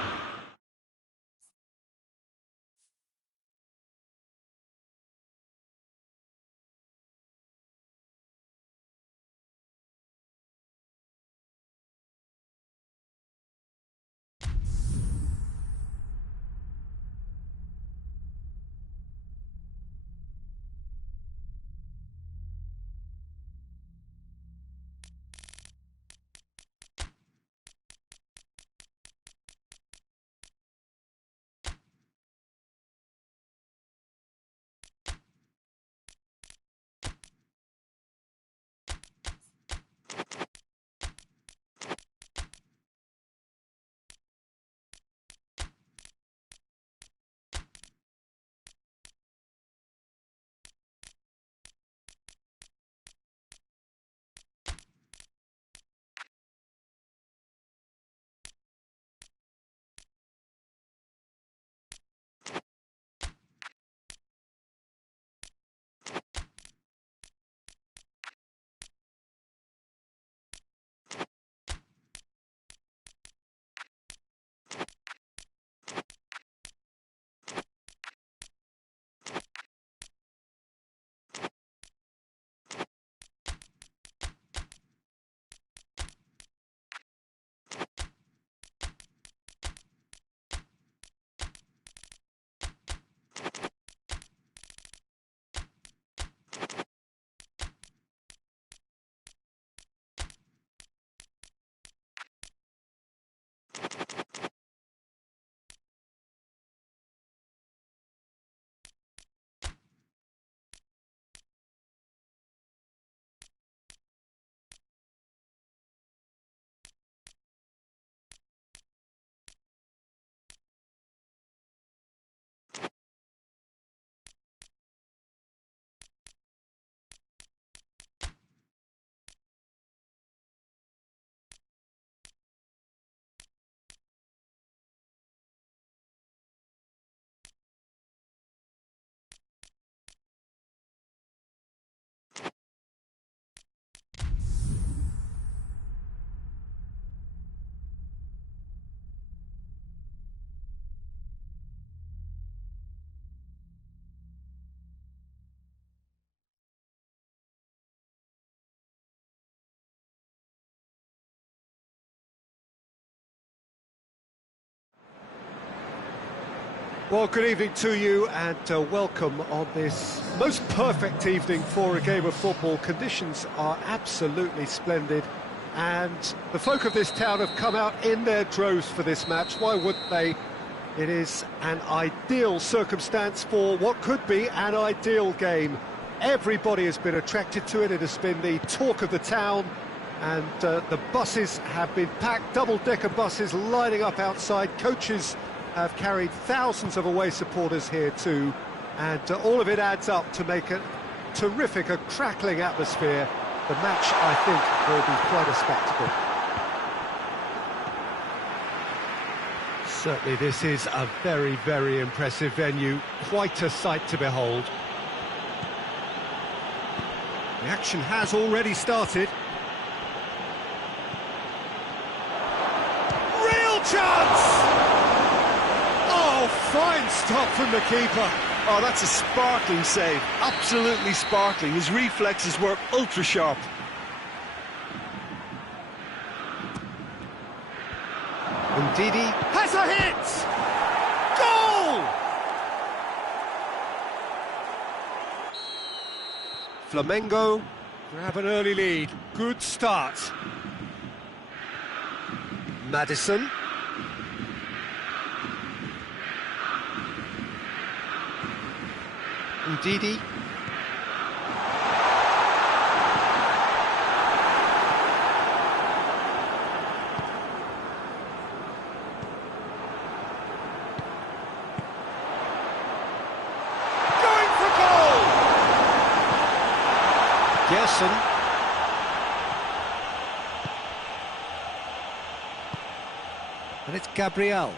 Well, good evening to you and welcome on this most perfect evening for a game of football. Conditions are absolutely splendid and the folk of this town have come out in their droves for this match. Why wouldn't they? It is an ideal circumstance for what could be an ideal game. Everybody has been attracted to it. It has been the talk of the town and the buses have been packed, double-decker buses lining up outside. Coaches have carried thousands of away supporters here too, and all of it adds up to make a terrific, a crackling atmosphere. The match, I think, will be quite a spectacle. Certainly this is a very, very impressive venue, quite a sight to behold. The action has already started. Real chance! Oh, fine stop from the keeper. Oh, that's a sparkling save. Absolutely sparkling. His reflexes were ultra sharp. Ndidi has a hit! Goal! Flamengo grab an early lead. Good start. Madison. Ndidi. Going for goal! Gerson. And it's Gabriel.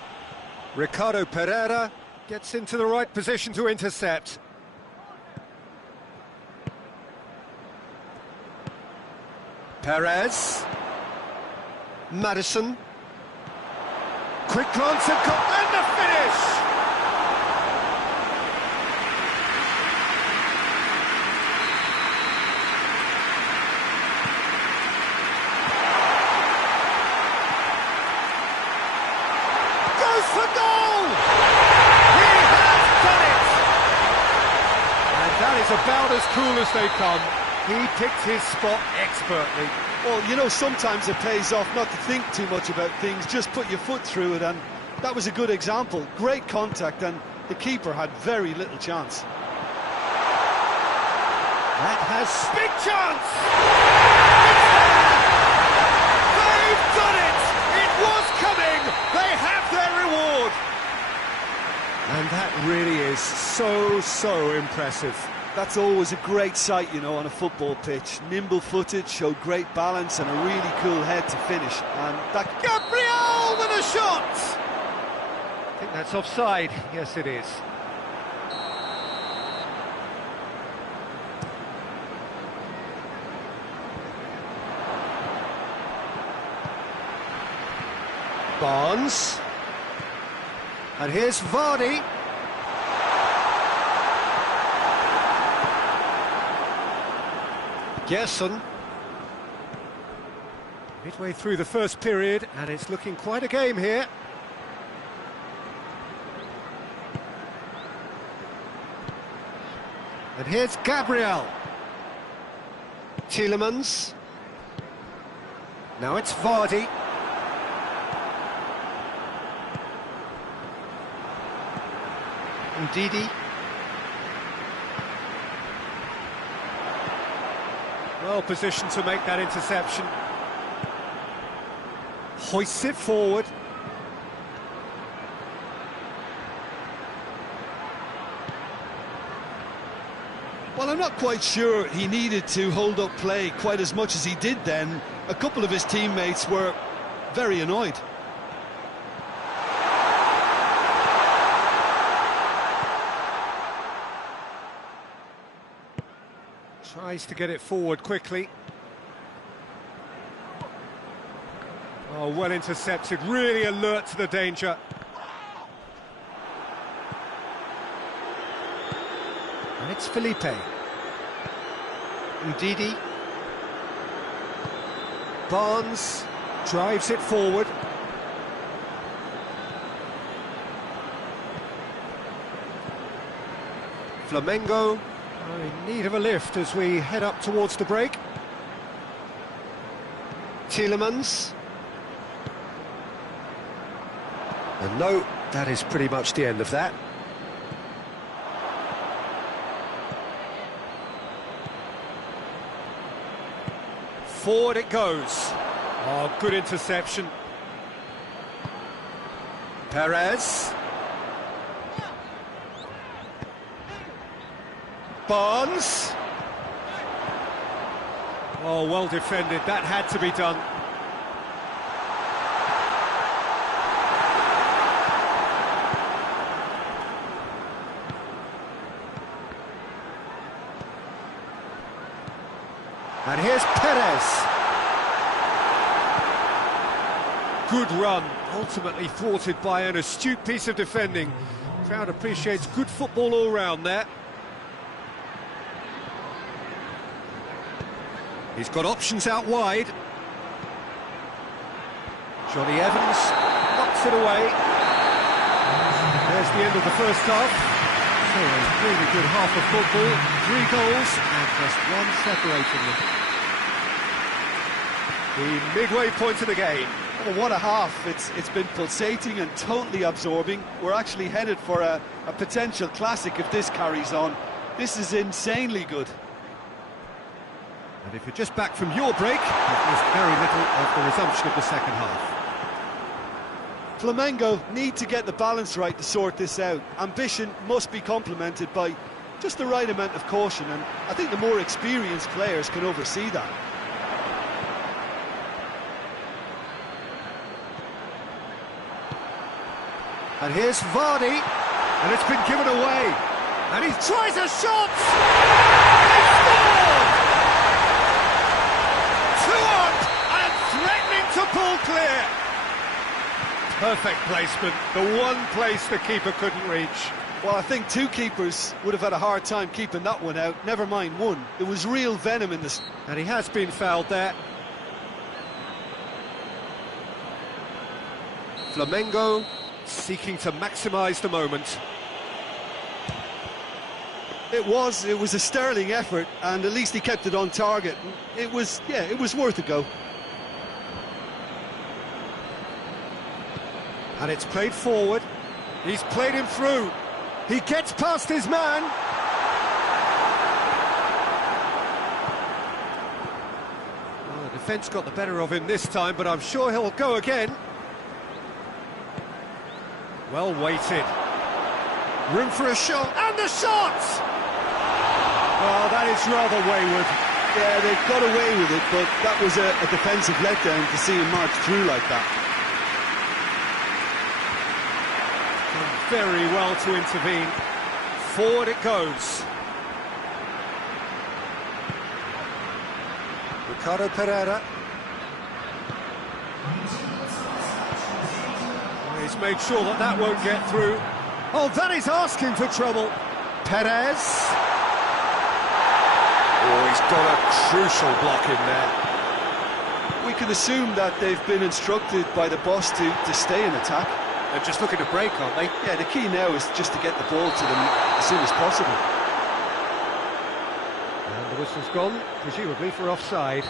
Ricardo Pereira gets into the right position to intercept. Perez, Madison, quick glance at goal, and the finish! Goes for goal! He has done it! And that is about as cool as they come. He picked his spot expertly. Well, you know, sometimes it pays off not to think too much about things, just put your foot through it, and that was a good example. Great contact, and the keeper had very little chance. That has big chance! They've done it! It was coming! They have their reward! And that really is so impressive. That's always a great sight, you know, on a football pitch. Nimble-footed, showed great balance and a really cool head to finish. And that... Gabriel with a shot! I think that's offside. Yes, it is. Barnes. And here's Vardy. Gerson. Midway through the first period, and it's looking quite a game here. And here's Gabriel. Tielemans. Now it's Vardy. Ndidi. Well positioned to make that interception. Hoists it forward. Well, I'm not quite sure he needed to hold up play quite as much as he did then. A couple of his teammates were very annoyed. Tries to get it forward quickly. Oh, well intercepted, really alert to the danger. And it's Felipe. Ndidi. Barnes drives it forward. Flamengo are in need of a lift as we head up towards the break. Tielemans. And no, that is pretty much the end of that. Forward it goes. Oh, good interception. Perez. Barnes. Oh, well defended. That had to be done. And here's Perez. Good run, ultimately thwarted by an astute piece of defending. Crowd appreciates good football all round there. He's got options out wide. Johnny Evans knocks it away. There's the end of the first half. So a really good half of football. 3 goals and just one separating them. The midway point of the game. Oh, what a half. It's been pulsating and totally absorbing. We're actually headed for a potential classic if this carries on. This is insanely good. And if you're just back from your break, you've missed very little of the resumption of the second half. Flamengo need to get the balance right to sort this out. Ambition must be complemented by just the right amount of caution, and I think the more experienced players can oversee that. And here's Vardy, and it's been given away. And he tries a shot! He scored! 2 up and threatening to pull clear. Perfect placement, the one place the keeper couldn't reach. Well, I think 2 keepers would have had a hard time keeping that one out, never mind 1. There was real venom in this. And he has been fouled there. Flamengo seeking to maximise the moment. It was a sterling effort, and at least he kept it on target. It was worth a go. And it's played forward. He's played him through. He gets past his man. Well, the defence got the better of him this time, but I'm sure he'll go again. Well weighted. Room for a shot. And the shot! Oh, that is rather wayward. Yeah, they got away with it, but that was a defensive letdown to see him march through like that. Done very well to intervene. Forward it goes. Ricardo Pereira. He's made sure that won't get through. Oh, that is asking for trouble. Perez. Oh, he's got a crucial block in there. We can assume that they've been instructed by the boss to stay in attack. They're just looking to break, aren't they? Yeah, the key now is just to get the ball to them as soon as possible. And the whistle's gone, presumably for offside.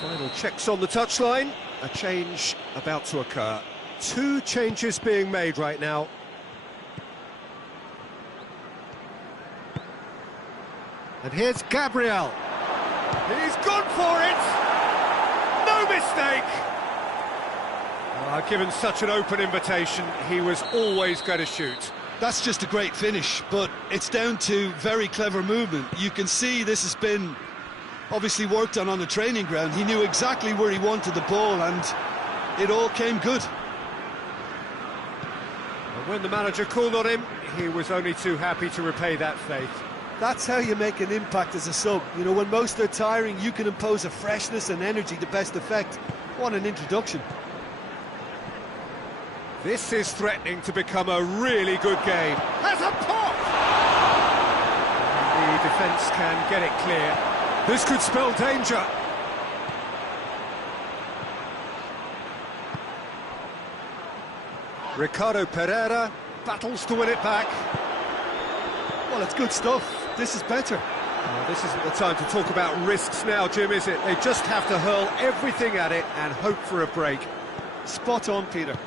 Final checks on the touchline. A change about to occur. 2 changes being made right now. And here's Gabriel. He's gone for it! No mistake! Given such an open invitation, he was always going to shoot. That's just a great finish, but it's down to very clever movement. You can see this has been Obviously worked on the training ground. He knew exactly where he wanted the ball, and it all came good. And when the manager called on him, he was only too happy to repay that faith. That's how you make an impact as a sub. You know, when most are tiring, you can impose a freshness and energy to best effect. What an introduction. This is threatening to become a really good game. Has a pop! The defence can get it clear. This could spell danger. Ricardo Pereira battles to win it back. Well, it's good stuff. This is better. This isn't the time to talk about risks now, Jim, is it? They just have to hurl everything at it and hope for a break. Spot on, Peter.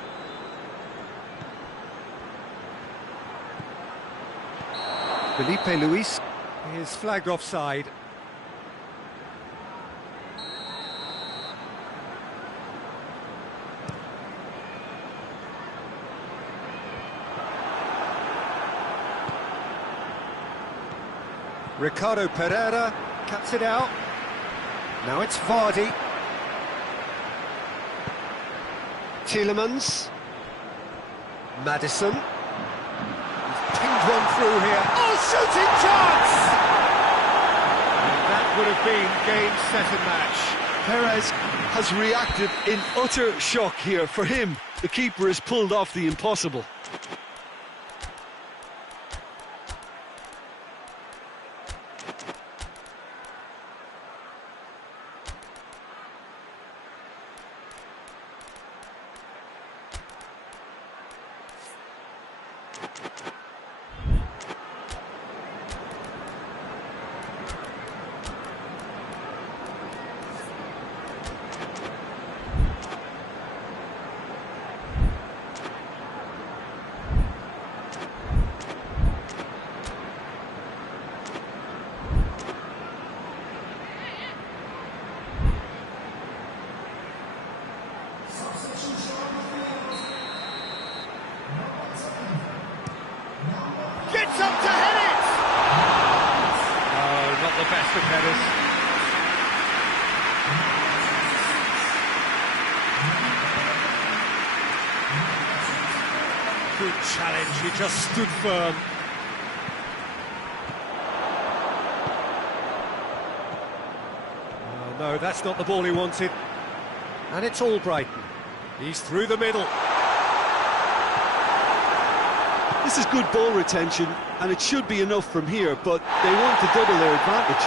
Felipe Luis is flagged offside. Ricardo Pereira cuts it out. Now it's Vardy. Tielemans. Maddison. He's pinged one through here. Oh, shooting chance! And that would have been game, set and match. Perez has reacted in utter shock here. For him, the keeper has pulled off the impossible. Gets up to head it! Oh, not the best of headers. Good challenge, he just stood firm. Oh no, that's not the ball he wanted. And it's Albrighton. He's through the middle. This is good ball retention, and it should be enough from here, but they want to double their advantage.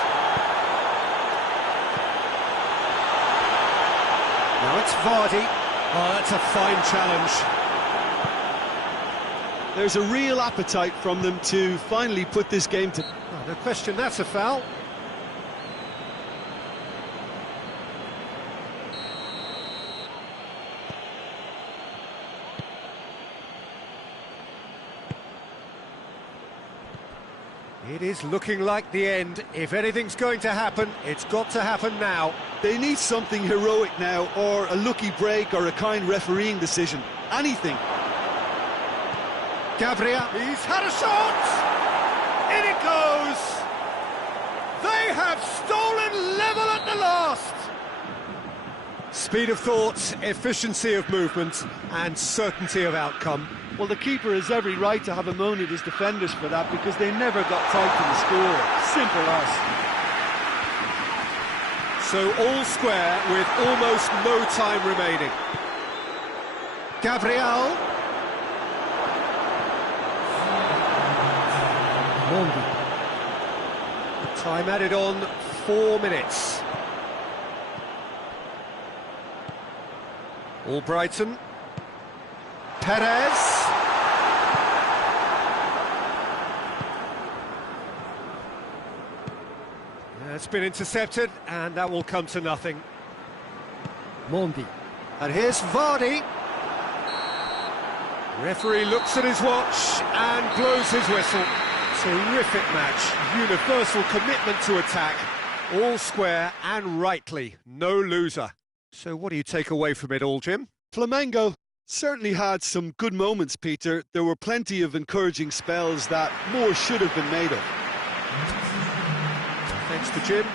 Now it's Vardy. Oh, that's a fine challenge. There's a real appetite from them to finally put this game to... Oh, no question, that's a foul. It is looking like the end. If anything's going to happen, it's got to happen now. They need something heroic now, or a lucky break, or a kind refereeing decision. Anything. Gabriel, he's had a shot! In it goes! They have stolen level at the last! Speed of thought, efficiency of movement, and certainty of outcome. Well, the keeper has every right to have a moan at his defenders for that, because they never got tight to the score. Simple as. So all square with almost no time remaining. Gabriel. Mondi. Time added on, 4 minutes. Albrighton. Perez. It's been intercepted, and that will come to nothing. Mondi. And here's Vardy. Referee looks at his watch and blows his whistle. Terrific match. Universal commitment to attack. All square and rightly. No loser. So what do you take away from it all, Jim? Flamengo certainly had some good moments, Peter. There were plenty of encouraging spells that more should have been made of. Thanks to Jim.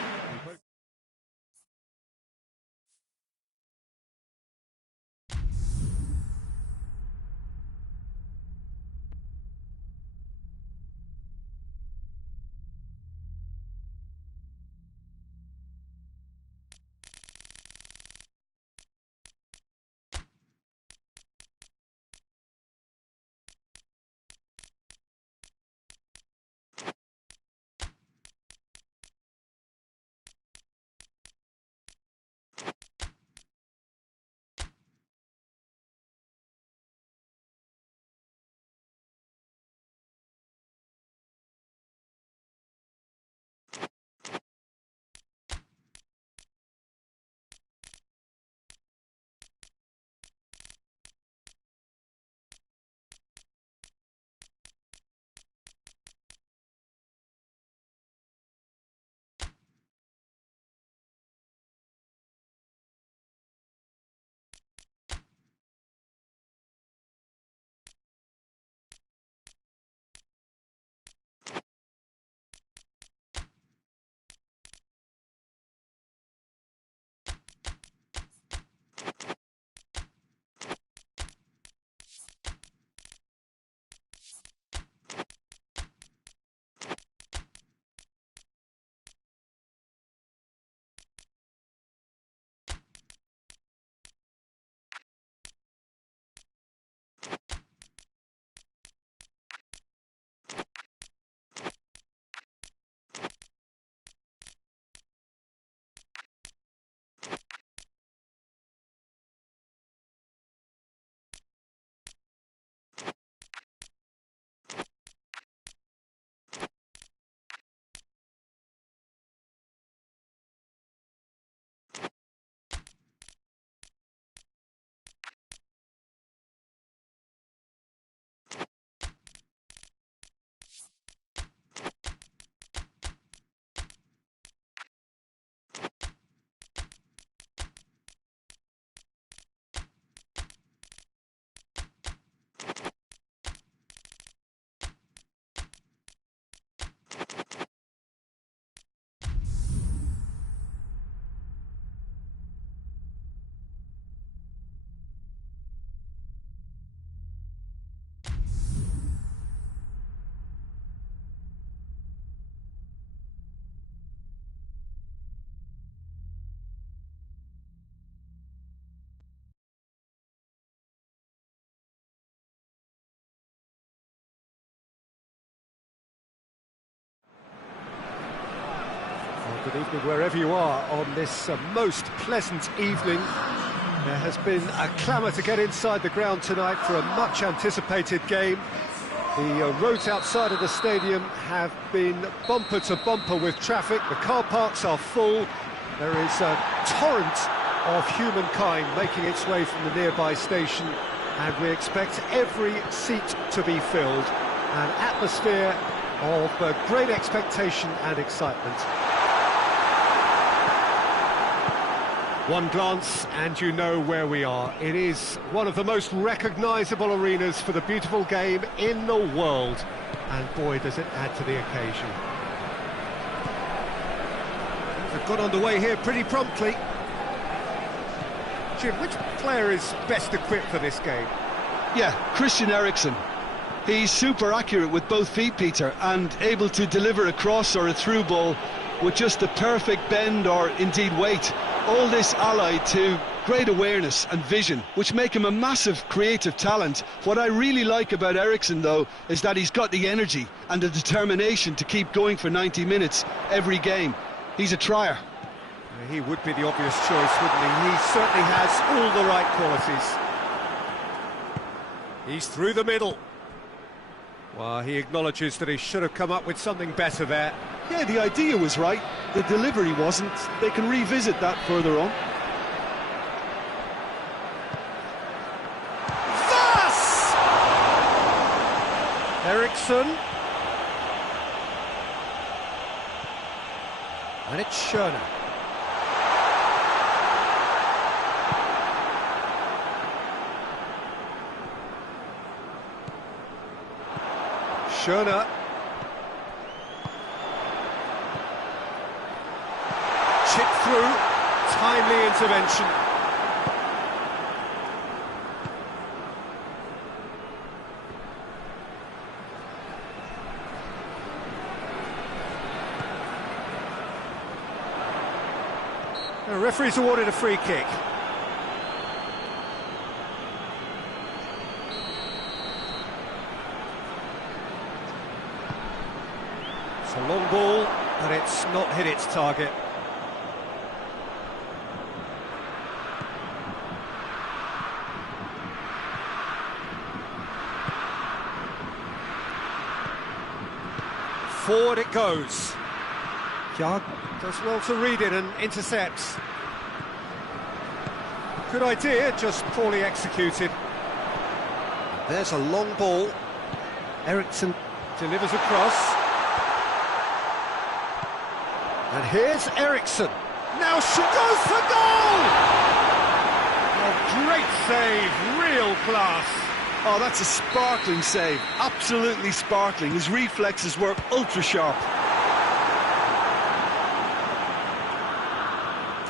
Good evening wherever you are on this most pleasant evening. There has been a clamour to get inside the ground tonight for a much anticipated game. The roads outside of the stadium have been bumper to bumper with traffic. The car parks are full. There is a torrent of humankind making its way from the nearby station, and we expect every seat to be filled. An atmosphere of great expectation and excitement. One glance and you know where we are. It is one of the most recognisable arenas for the beautiful game in the world, and boy does it add to the occasion. They've got underway here pretty promptly. Jim, which player is best equipped for this game? Yeah, Christian Eriksen. He's super accurate with both feet, Peter, and able to deliver a cross or a through ball with just the perfect bend or indeed weight. All this allied to great awareness and vision, which make him a massive creative talent. What I really like about Eriksen, though, is that he's got the energy and the determination to keep going for 90 minutes every game. He's a trier. He would be the obvious choice, wouldn't he? He certainly has all the right qualities. He's through the middle. Well, he acknowledges that he should have come up with something better there. Yeah, the idea was right, the delivery wasn't. They can revisit that further on. Thus! Eriksen. And it's Schöne. Schöne. Chip through, timely intervention. The referee's awarded a free kick. It's a long ball, but it's not hit its target. Forward it goes. Yard does well to read it and intercepts. Good idea, just poorly executed. There's a long ball. Eriksen delivers across. And here's Eriksen. Now she goes for goal! Oh, great save, real class. Oh, that's a sparkling save, absolutely sparkling. His reflexes were ultra sharp.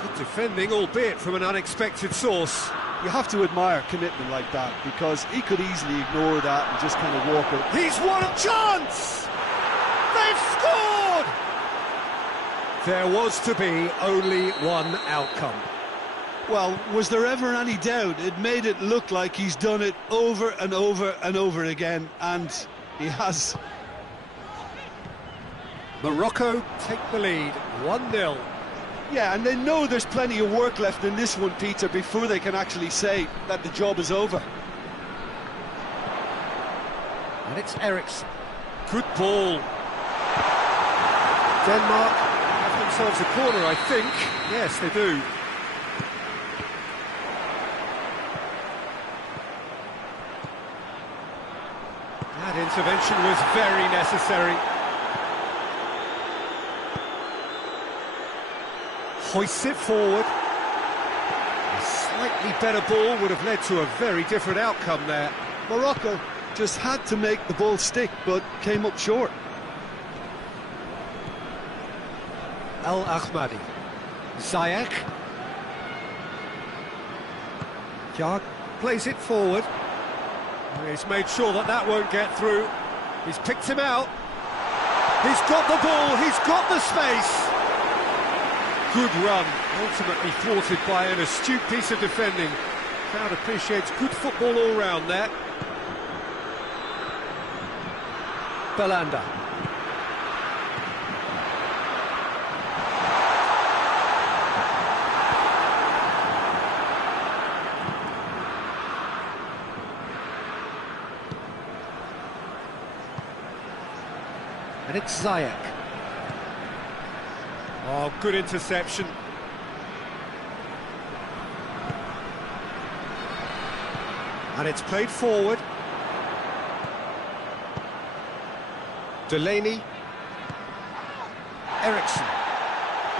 Good defending, albeit from an unexpected source. You have to admire commitment like that, because he could easily ignore that and just kind of walk it. He's won a chance! They've scored! There was to be only one outcome. Well, was there ever any doubt? It made it look like he's done it over and over and over again, and he has. Morocco take the lead, 1-0. Yeah, and they know there's plenty of work left in this one, Peter, before they can actually say that the job is over. And it's Eriksen. Good ball. Denmark have themselves a corner, I think. Yes, they do. That intervention was very necessary. Hoists it forward. A slightly better ball would have led to a very different outcome there. Morocco just had to make the ball stick, but came up short. El Ahmadi. Ziyech. Yard plays it forward. He's made sure that that won't get through. He's picked him out. He's got the ball, he's got the space. Good run, ultimately thwarted by an astute piece of defending. Crowd appreciates good football all round there. Belanda. And it's Ziyech. Oh, good interception. And it's played forward. Delaney. Ericsson.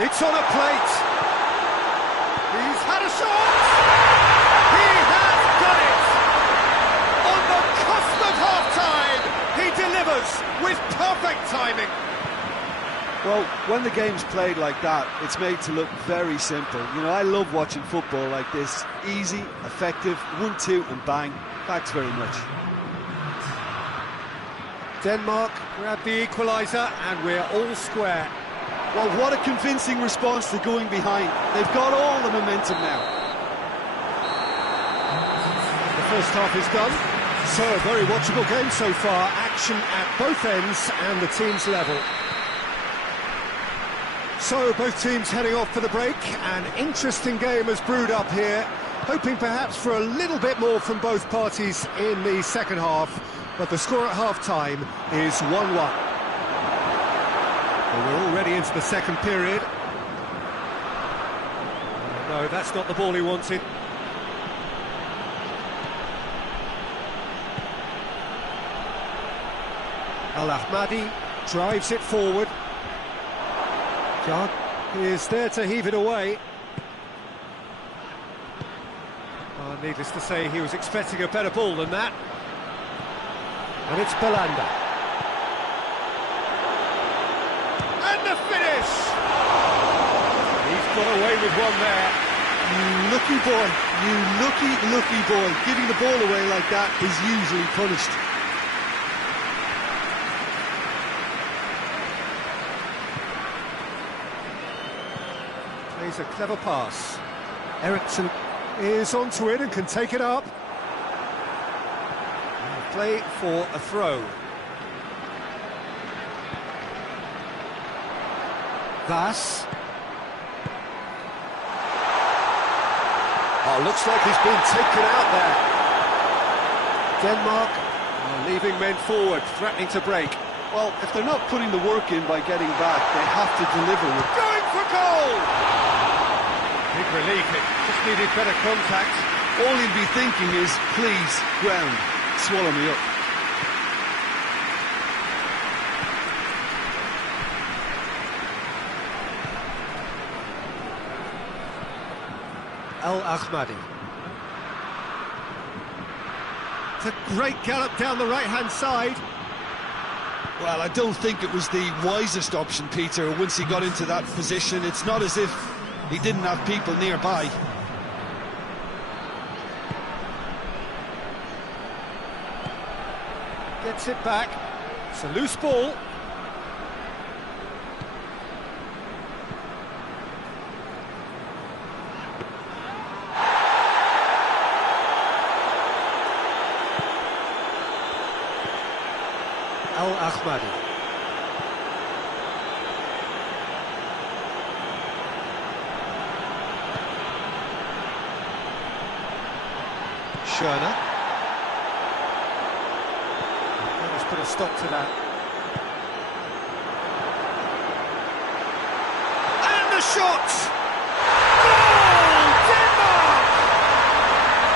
It's on a plate. He's had a shot. He has done it. On the cusp of half-time, he delivers with perfect timing. Well, when the game's played like that, it's made to look very simple. You know, I love watching football like this. Easy, effective, 1-2 and bang. Thanks very much. Denmark grab the equaliser and we're all square. Well, what a convincing response to going behind. They've got all the momentum now. The first half is done. So, a very watchable game so far. Action at both ends and the team's level. So, both teams heading off for the break. An interesting game has brewed up here. Hoping perhaps for a little bit more from both parties in the second half. But the score at half-time is 1-1. Well, we're already into the second period. No, that's not the ball he wanted. Al-Ahmadi drives it forward. John is there to heave it away. Needless to say, he was expecting a better ball than that. And it's Belanda. And the finish! He's got away with one there. You lucky boy, you lucky boy. Giving the ball away like that is usually punished. Plays a clever pass. Ericsson is onto it and can take it up. And play for a throw. Thus. Oh, looks like he's been taken out there. Denmark are leaving men forward, threatening to break. Well, if they're not putting the work in by getting back, they have to deliver. Going for goal! Big relief, it just needed better contact. All he'll be thinking is, please, ground, swallow me up. Al-Ahmadi. It's a great gallop down the right-hand side. Well, I don't think it was the wisest option, Peter, once he got into that position. It's not as if he didn't have people nearby. Gets it back. It's a loose ball. Al-Ahmadi. Schöner. Let's put a stop to that. And the shot! Goal! Denmark!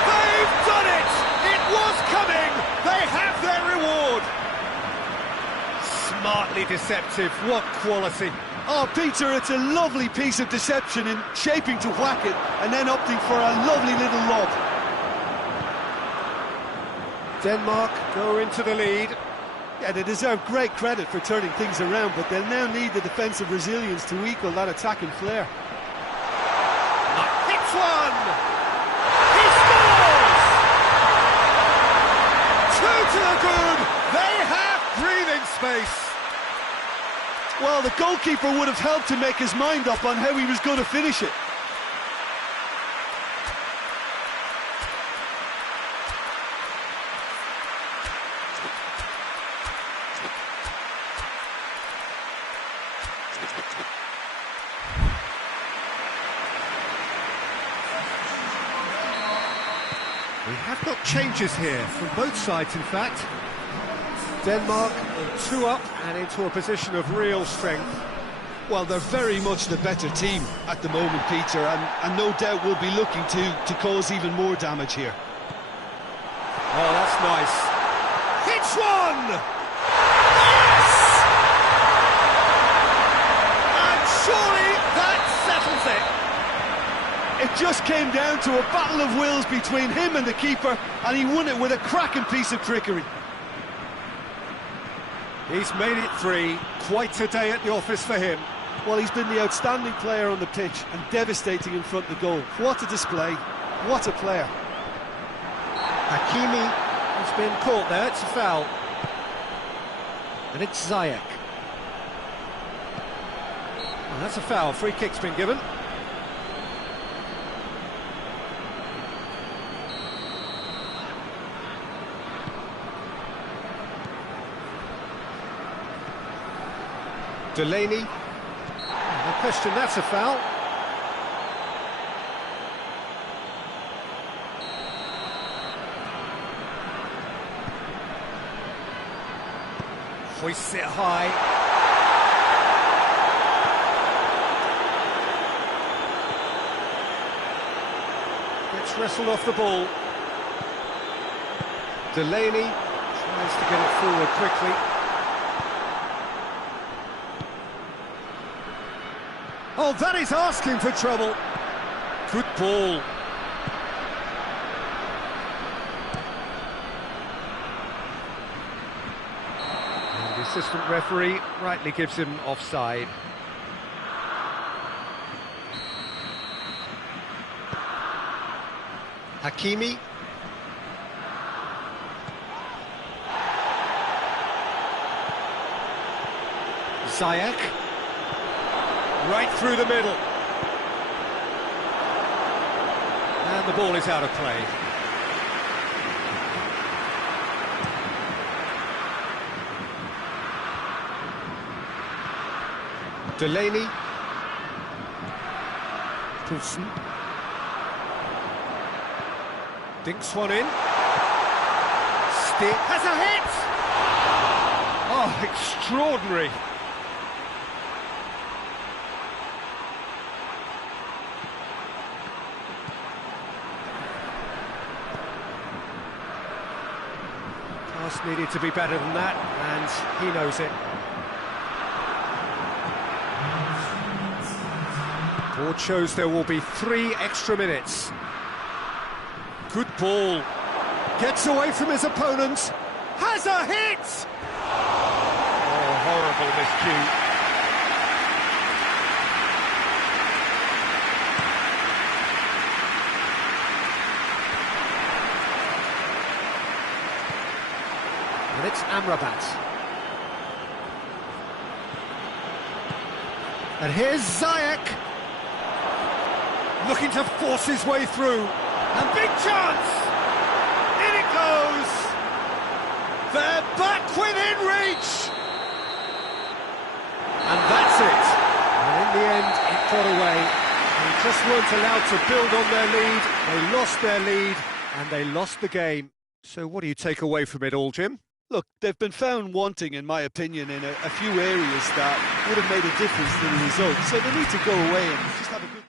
They've done it! It was coming! They have their reward! Smartly deceptive, what quality. Oh, Peter, it's a lovely piece of deception in shaping to whack it and then opting for a lovely little lob. Denmark go into the lead. Yeah, they deserve great credit for turning things around, but they'll now need the defensive resilience to equal that attacking flair. Hits one! He scores! Two to the good! They have breathing space! Well, the goalkeeper would have helped to make his mind up on how he was going to finish it. We have got changes here from both sides, in fact. Denmark are 2 up and into a position of real strength. Well, they're very much the better team at the moment, Peter, and no doubt will be looking to cause even more damage here. Oh, that's nice. Hits one! Yes! And surely that settles it. It just came down to a battle of wills between him and the keeper, and he won it with a cracking piece of trickery. He's made it 3. Quite a day at the office for him. Well, he's been the outstanding player on the pitch and devastating in front of the goal. What a display. What a player. Hakimi has been caught there. It's a foul. And it's Ziyech. Oh, that's a foul. Free kick's been given. Delaney. No question, that's a foul. Hoists it high. Gets wrestled off the ball. Delaney tries to get it forward quickly. Oh, that is asking for trouble. Good ball. And the assistant referee rightly gives him offside. Hakimi. Ziyech. Right through the middle. And the ball is out of play. Delaney. Poulsen. Dinks one in. Stick. Has a hit! Oh, extraordinary. Pass needed to be better than that, and he knows it. Board shows there will be 3 extra minutes. Good ball. Gets away from his opponent. Has a hit! Oh, horrible miscue. And it's Amrabat. And here's Ziyech. Looking to force his way through. And big chance! In it goes! They're back within reach! And that's it. And in the end, it got away. They just weren't allowed to build on their lead. They lost their lead, and they lost the game. So what do you take away from it all, Jim? Look, they've been found wanting, in my opinion, in a few areas that would have made a difference to the result. So they need to go away and just have a good...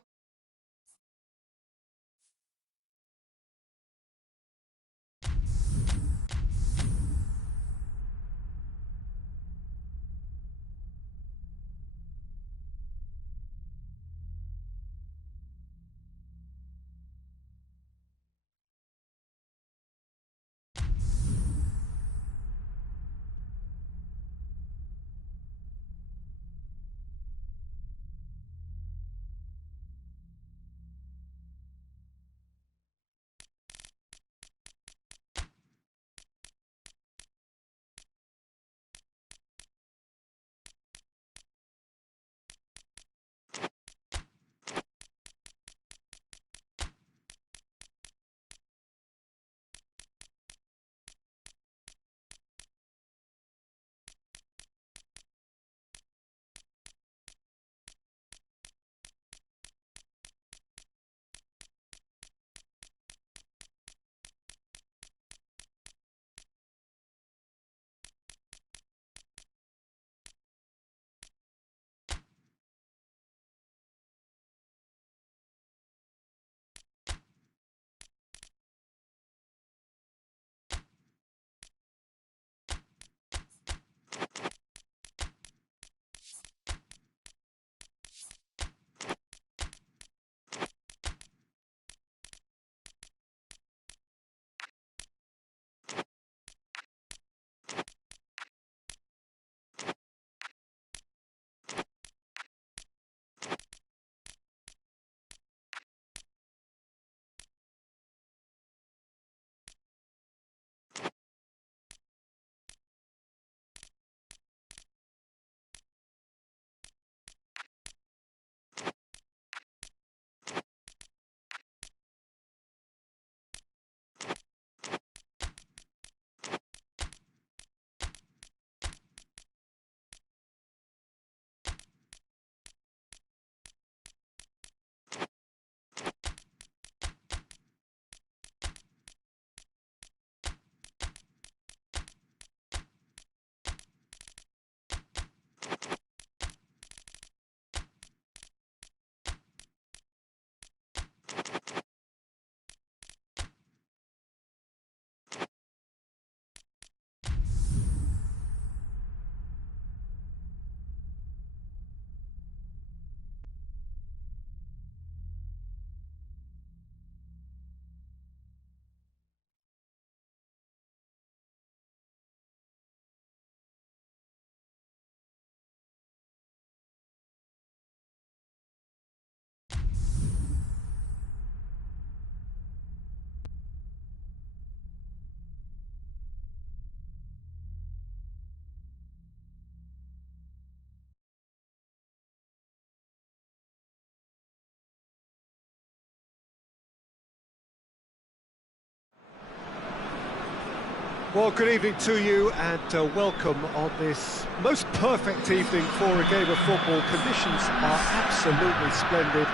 Well, good evening to you and welcome on this most perfect evening for a game of football. Conditions are absolutely splendid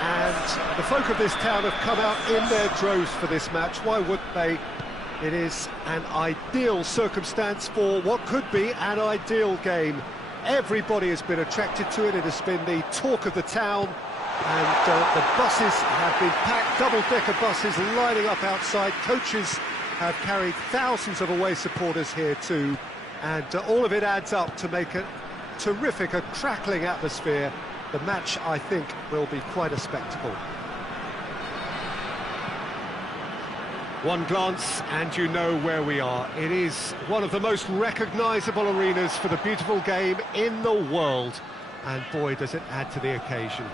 and the folk of this town have come out in their droves for this match. Why wouldn't they? It is an ideal circumstance for what could be an ideal game. Everybody has been attracted to it. It has been the talk of the town and the buses have been packed, double-decker buses lining up outside. Coaches have carried thousands of away supporters here too, and all of it adds up to make a terrific, a crackling atmosphere. The match, I think, will be quite a spectacle. One glance and you know where we are. It is one of the most recognisable arenas for the beautiful game in the world, and boy does it add to the occasion.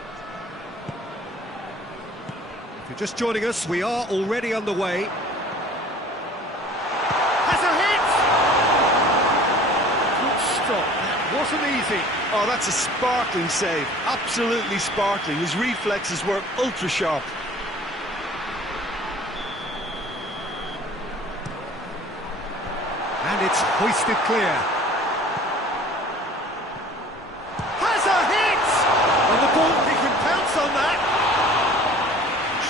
If you're just joining us, we are already underway. That wasn't easy. Oh, that's a sparkling save. Absolutely sparkling. His reflexes were ultra sharp. And it's hoisted clear. Has a hit! On the ball, he can pounce on that.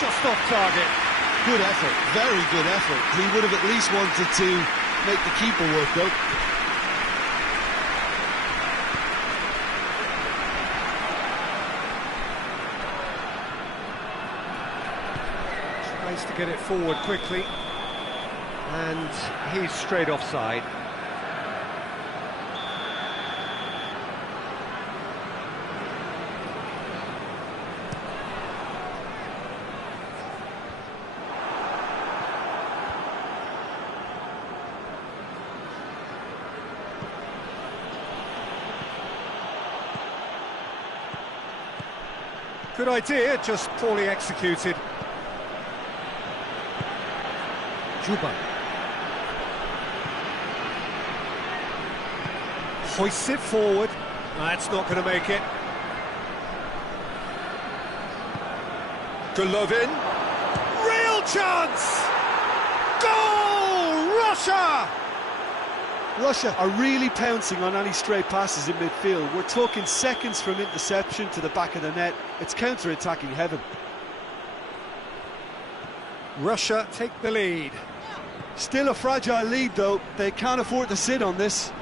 Just off target. Good effort, very good effort. He would have at least wanted to make the keeper work though. To get it forward quickly, and he's straight offside. Good idea, just poorly executed. Dixuha hoists it forward. That's not going to make it. Golovin. Real chance! Goal! Russia! Russia are really pouncing on any stray passes in midfield. We're talking seconds from interception to the back of the net. It's counter-attacking heaven. Russia take the lead. Still a fragile lead though, they can't afford to sit on this.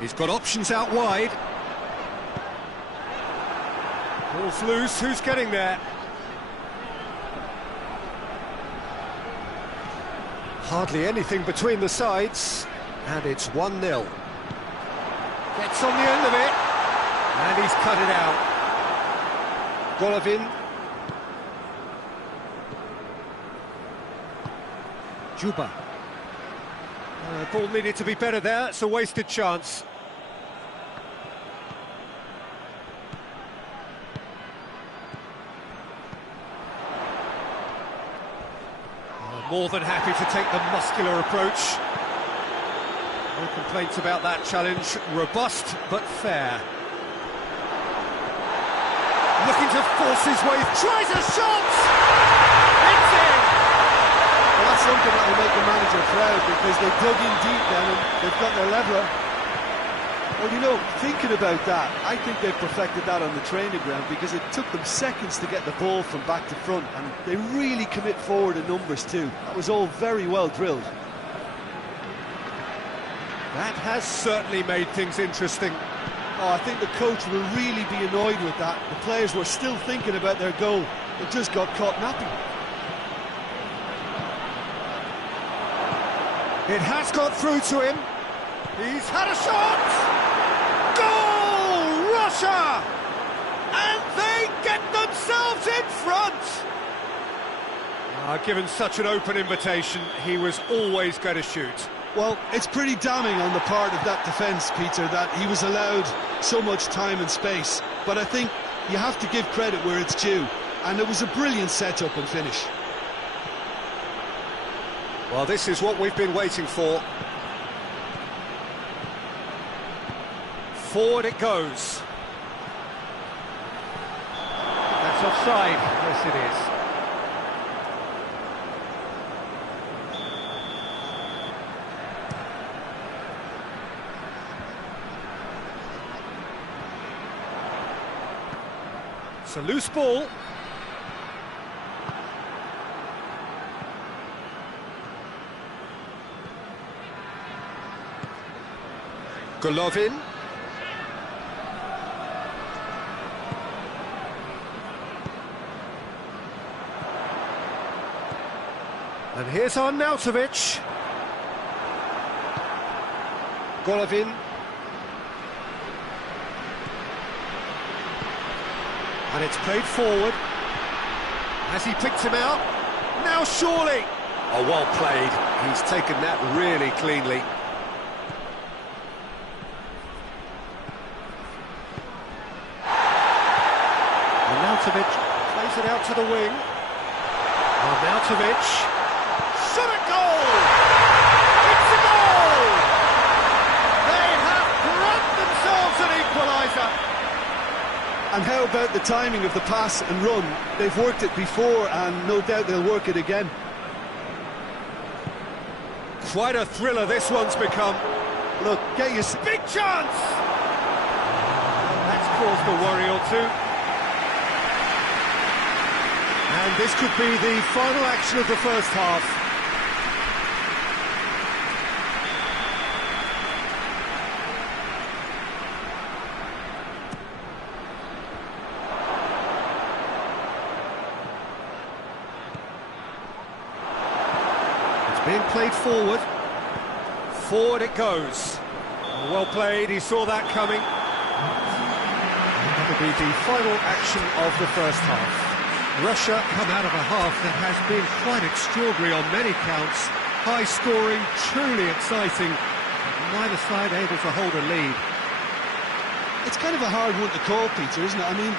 He's got options out wide. Ball's loose, who's getting there? Hardly anything between the sides, and it's 1-0. Gets on the end of it, and he's cut it out. Golovin. Dixuha. Ball needed to be better there, it's a wasted chance. More than happy to take the muscular approach. No complaints about that challenge. Robust, but fair. Looking to force his way, tries a shot! It's in! Well, that's something that will make the manager proud, because they dug in deep then and they've got their leveller. Well, you know, thinking about that, I think they've perfected that on the training ground, because it took them seconds to get the ball from back to front, and they really commit forward in numbers too. That was all very well drilled. That has certainly made things interesting. Oh, I think the coach will really be annoyed with that. The players were still thinking about their goal. It just got caught napping. It has got through to him. He's had a shot! Goal! Russia! And they get themselves in front! Given such an open invitation, he was always going to shoot. Well, it's pretty damning on the part of that defence, Peter, that he was allowed so much time and space. But I think you have to give credit where it's due. And it was a brilliant set-up and finish. Well, this is what we've been waiting for. Forward it goes. That's offside. Yes, it is. It's a loose ball. Golovin. And here's Arnautovic. Golovin. And it's played forward. Has he picked him out? Now surely! Oh, well played. He's taken that really cleanly. Arnautovic plays it out to the wing. Arnautovic. Shot at goal! It's a goal! They have grabbed themselves an equaliser. And how about the timing of the pass and run? They've worked it before and no doubt they'll work it again. Quite a thriller this one's become. Look, get your... Big chance! That's caused a worry or two. And this could be the final action of the first half. Being played forward. Forward it goes. Well played, he saw that coming. That'll be the final action of the first half. Russia come out of a half that has been quite extraordinary on many counts. High scoring, truly exciting. Neither side able to hold a lead. It's kind of a hard one to call, Peter, isn't it? I mean,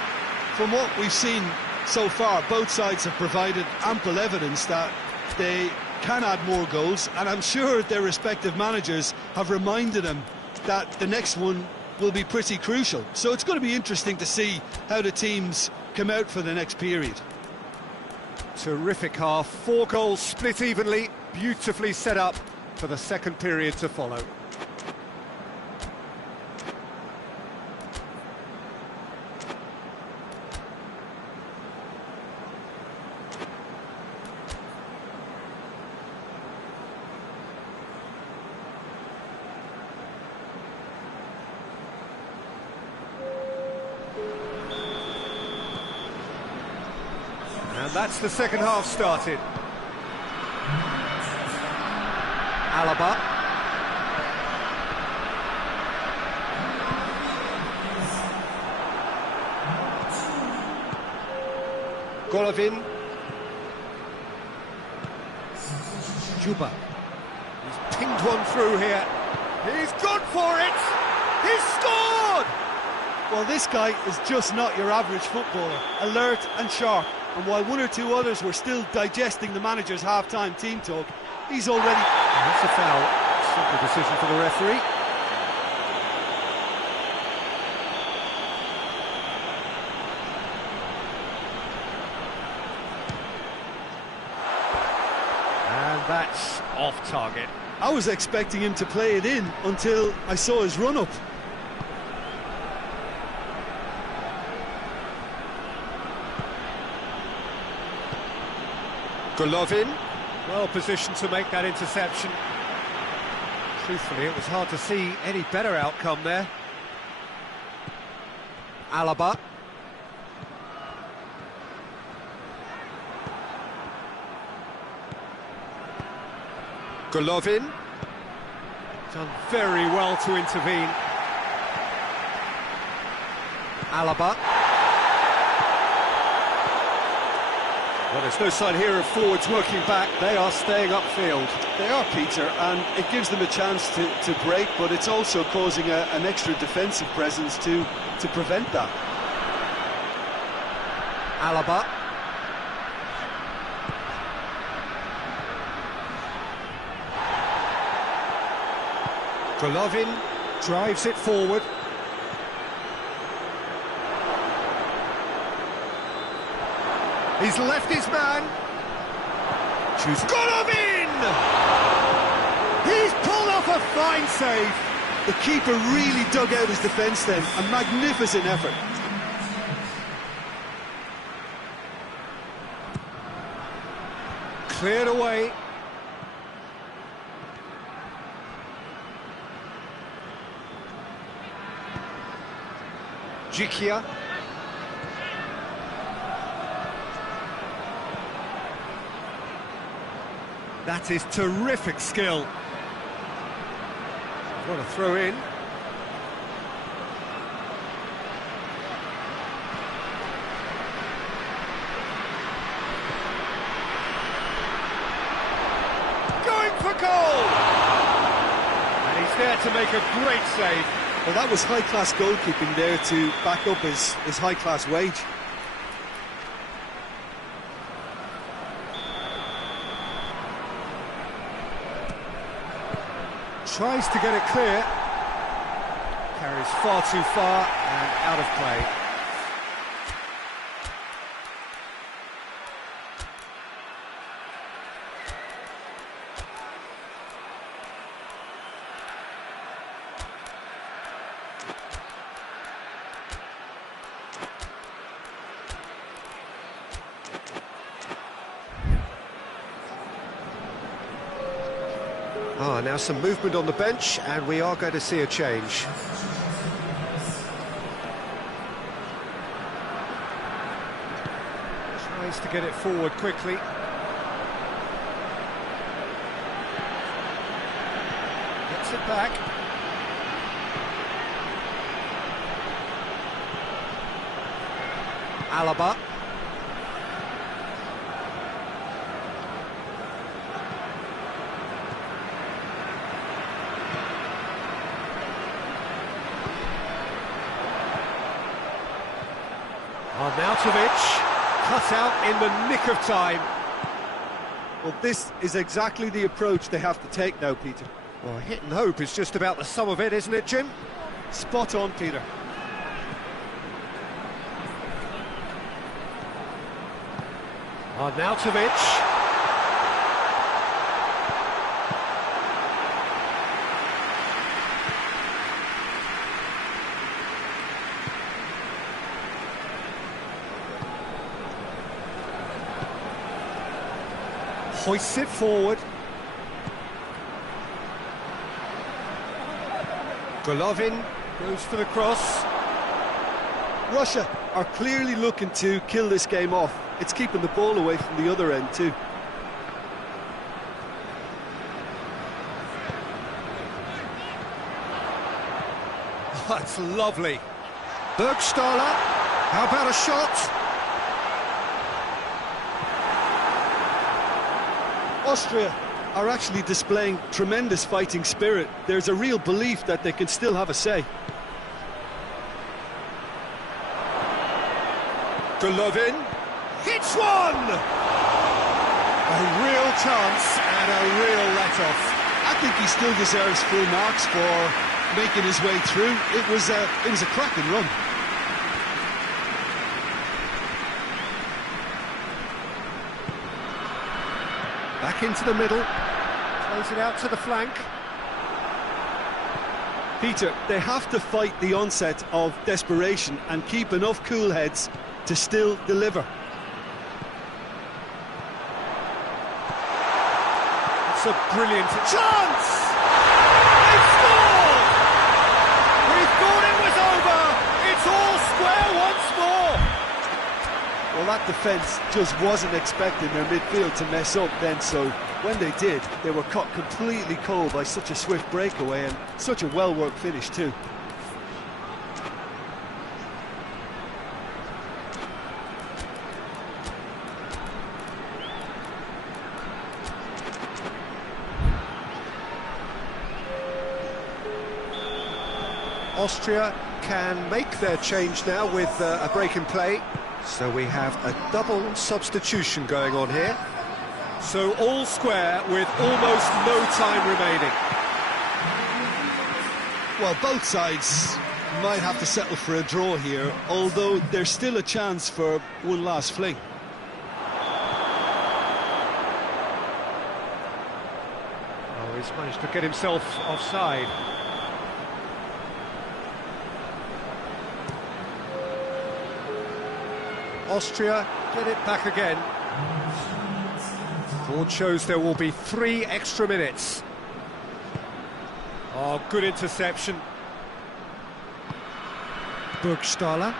from what we've seen so far, both sides have provided ample evidence that they can add more goals, and I'm sure their respective managers have reminded them that the next one will be pretty crucial. So it's going to be interesting to see how the teams come out for the next period. Terrific half, 4 goals split evenly, beautifully set up for the second period to follow. And that's the second half started. Alaba. Golovin. Juba. He's pinged one through here. He's gone for it! He's scored! Well, this guy is just not your average footballer. Alert and sharp. And while one or two others were still digesting the manager's half-time team talk, he's already... That's a foul. Simple decision for the referee. And that's off target. I was expecting him to play it in until I saw his run-up. Golovin, well positioned to make that interception. Truthfully, it was hard to see any better outcome there. Alaba. Golovin. Done very well to intervene. Alaba. Well, there's no sign here of forwards working back. They are staying upfield. They are, Peter, and it gives them a chance to break, but it's also causing an extra defensive presence to prevent that. Alaba. Golovin drives it forward. He's left his man. Choose Golovin! He's pulled off a fine save. The keeper really dug out his defence then. A magnificent effort. Cleared away. Dixuha. That is terrific skill. What a throw in. Going for goal! And he's there to make a great save. Well, that was high-class goalkeeping there to back up his high-class wage. Tries to get it clear. Carries far too far and out of play. Now some movement on the bench, and we are going to see a change. Tries to get it forward quickly. Gets it back. Alaba. Arnautovic, cut out in the nick of time. Well, this is exactly the approach they have to take now, Peter. Well, hit and hope is just about the sum of it, isn't it, Jim? Spot on, Peter. Arnautovic. Hoists it forward. Golovin goes for the cross. Russia are clearly looking to kill this game off. It's keeping the ball away from the other end too. Oh, that's lovely. Bergstaller, how about a shot? Austria are actually displaying tremendous fighting spirit. There's a real belief that they can still have a say. Golovin hits one! A real chance and a real let-off. I think he still deserves full marks for making his way through. It was a cracking run. Back into the middle, plays it out to the flank. Peter, they have to fight the onset of desperation and keep enough cool heads to still deliver. It's a brilliant chance! They've scored! We thought it was over! It's all square once more! Well, that defence just wasn't expecting their midfield to mess up then, so when they did, they were caught completely cold by such a swift breakaway and such a well-worked finish too. Austria can make their change now with a break in play. So we have a double substitution going on here. So all square with almost no time remaining. Well, both sides might have to settle for a draw here, although there's still a chance for one last fling. managed to get himself offside. Austria get it back again. Board shows there will be 3 extra minutes. Oh, good interception. Burgstaller.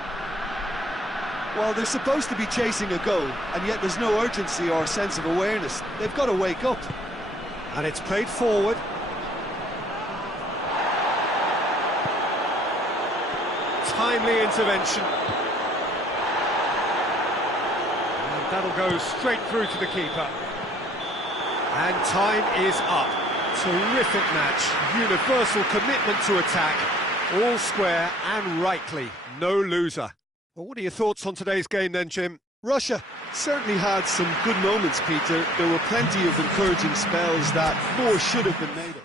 Well, they're supposed to be chasing a goal, and yet there's no urgency or sense of awareness. They've got to wake up. And it's played forward. Timely intervention. And that'll go straight through to the keeper. And time is up. Terrific match. Universal commitment to attack. All square and rightly. No loser. Well, what are your thoughts on today's game then, Jim? Russia certainly had some good moments, Peter. There were plenty of encouraging spells that more should have been made of.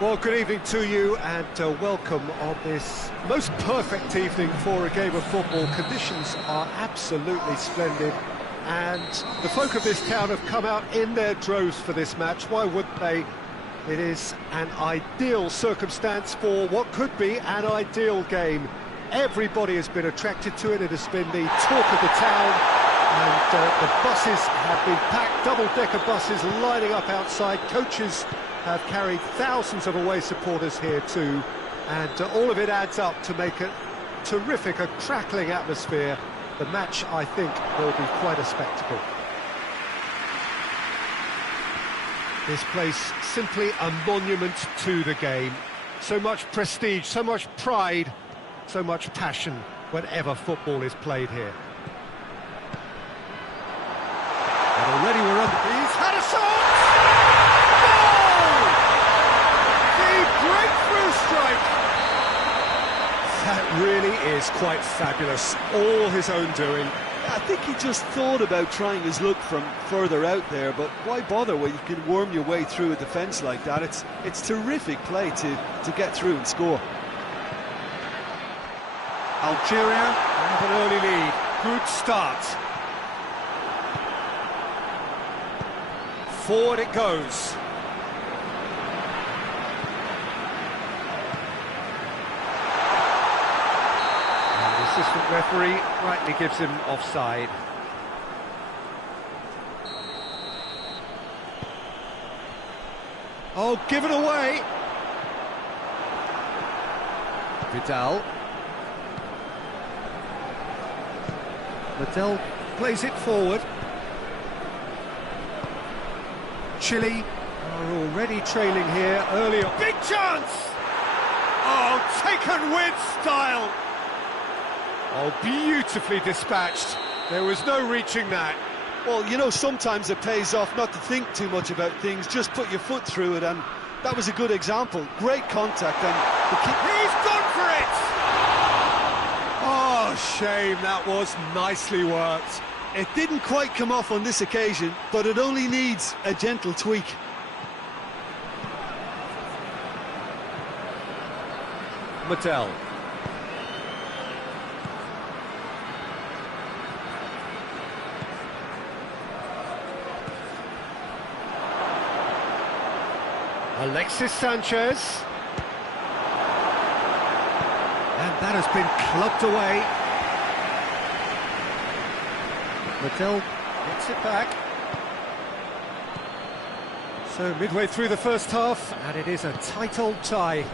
Well, good evening to you and welcome on this most perfect evening for a game of football. Conditions are absolutely splendid and the folk of this town have come out in their droves for this match. Why wouldn't they? It is an ideal circumstance for what could be an ideal game. Everybody has been attracted to it. It has been the talk of the town and the buses have been packed, double-decker buses lining up outside. Coaches have carried thousands of away supporters here too, and all of it adds up to make a terrific, a crackling atmosphere. The match, I think, will be quite a spectacle. This place simply a monument to the game. So much prestige, so much pride, so much passion whenever football is played here. And already we're on. He's had a shot! Breakthrough strike! That really is quite fabulous. All his own doing. I think he just thought about trying his luck from further out there, but why bother when you can worm your way through a defence like that? It's terrific play to get through and score. Algeria have an early lead. Good start. Forward it goes. And the assistant referee rightly gives him offside. Oh, given away. Vidal. Vidal plays it forward. Chile are already trailing here early on. Big chance! Oh, taken with style! Oh, beautifully dispatched. There was no reaching that. Well, you know, sometimes it pays off not to think too much about things, just put your foot through it, and that was a good example. Great contact, and he's gone for it! Oh, shame, that was nicely worked. It didn't quite come off on this occasion, but it only needs a gentle tweak. Mattel. Alexis Sanchez. And that has been clubbed away. Mattel gets it back. So midway through the first half, and it is a tight old tie.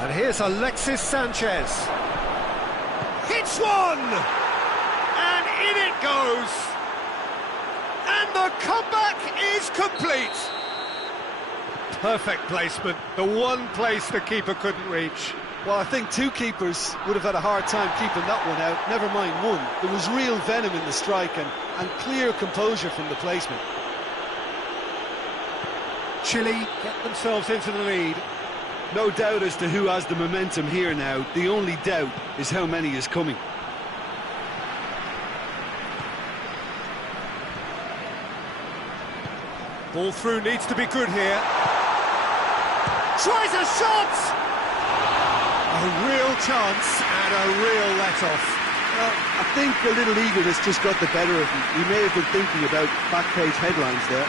And here's Alexis Sanchez. Hits one! And in it goes! And the comeback is complete! Perfect placement, the one place the keeper couldn't reach. Well, I think two keepers would have had a hard time keeping that one out, never mind one. There was real venom in the strike and clear composure from the placement. Chile get themselves into the lead. No doubt as to who has the momentum here now. The only doubt is how many is coming. Ball through needs to be good here. Tries a shot! A real chance and a real let-off. Well, I think a little eagerness just got the better of him. He may have been thinking about back-page headlines there.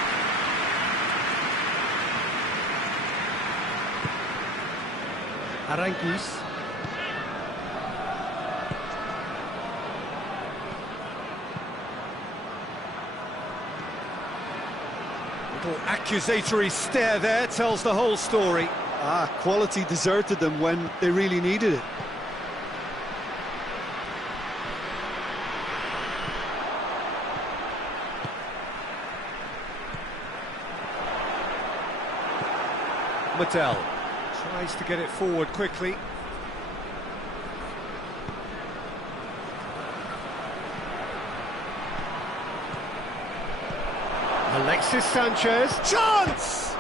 Aranguis. Little accusatory stare there tells the whole story. Quality deserted them when they really needed it. Mattel tries to get it forward quickly. Alexis Sanchez. Chance!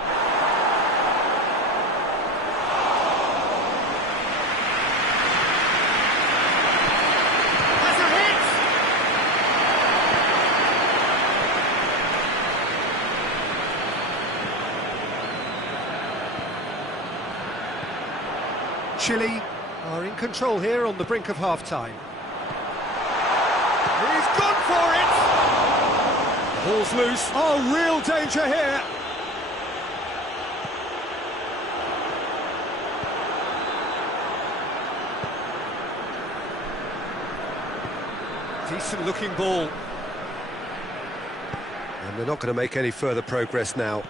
Has a hit! Chile are in control here on the brink of half-time. He's gone for it! Ball's loose. Oh, real danger here. Decent looking ball. And they're not going to make any further progress now.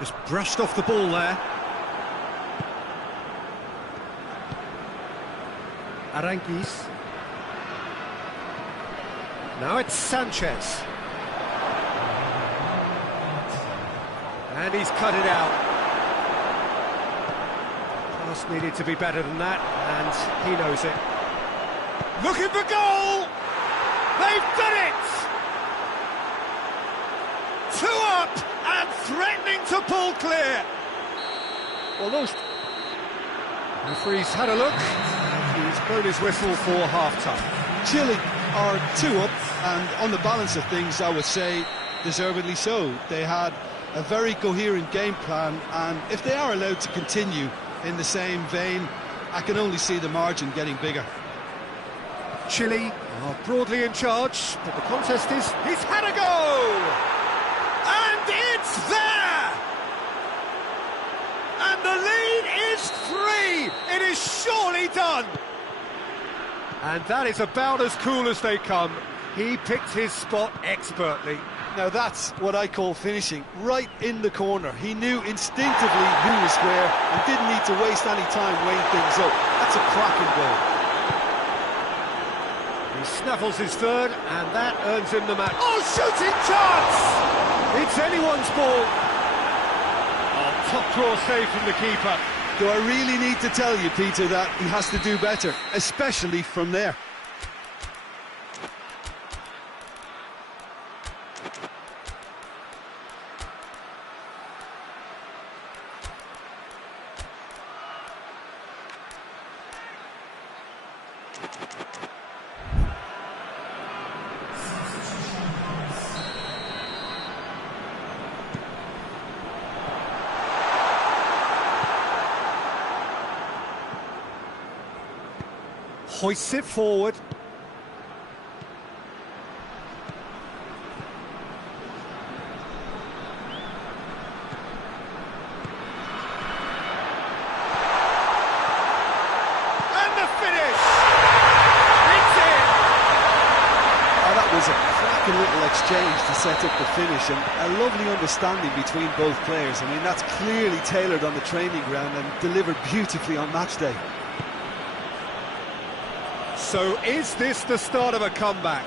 Just brushed off the ball there. Aranguis. Now it's Sanchez. And he's cut it out. Pass needed to be better than that, and he knows it. Looking for goal! They've done it! threatening to pull clear. Well, those... The referee's had a look, and he's blown his whistle for half-time. Chile are 2 up, and on the balance of things, I would say, deservedly so. They had a very coherent game plan, and if they are allowed to continue in the same vein, I can only see the margin getting bigger. Chile are broadly in charge, but the contest is... He's had a go! And it's there! And the lead is 3! It is surely done! And that is about as cool as they come. He picked his spot expertly. Now that's what I call finishing, right in the corner. He knew instinctively who was square and didn't need to waste any time weighing things up. That's a cracking goal. He snaffles his third, and that earns him the match. Oh, shooting chance! It's anyone's ball. Oh, top draw save from the keeper. Do I really need to tell you, Peter, that he has to do better, especially from there? Hoists it forward. And the finish! It's in! Oh, that was a cracking little exchange to set up the finish, and a lovely understanding between both players. I mean, that's clearly tailored on the training ground and delivered beautifully on match day. So is this the start of a comeback?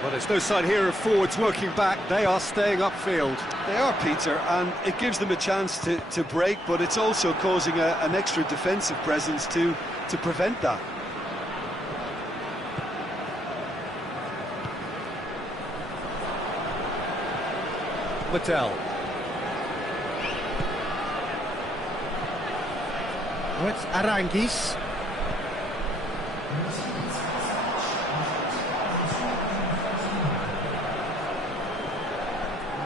Well, there's no sign here of forwards working back. They are staying upfield. They are, Peter, and it gives them a chance to break, but it's also causing an extra defensive presence to prevent that. Mattel. Oh, it's Aranguis.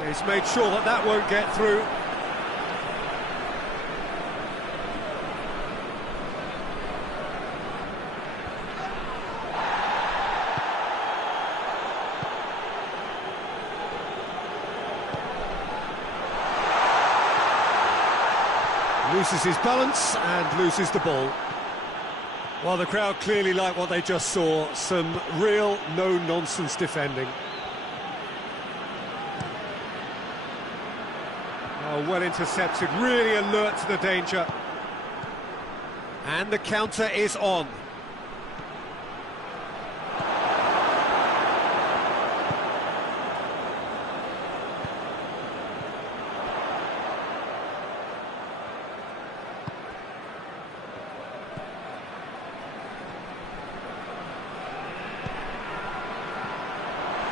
He's made sure that that won't get through. Loses his balance and loses the ball. Well, the crowd clearly like what they just saw. Some real no-nonsense defending. Oh, well intercepted, really alert to the danger. And the counter is on.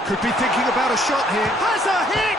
Could be thinking about a shot here. Has a hit!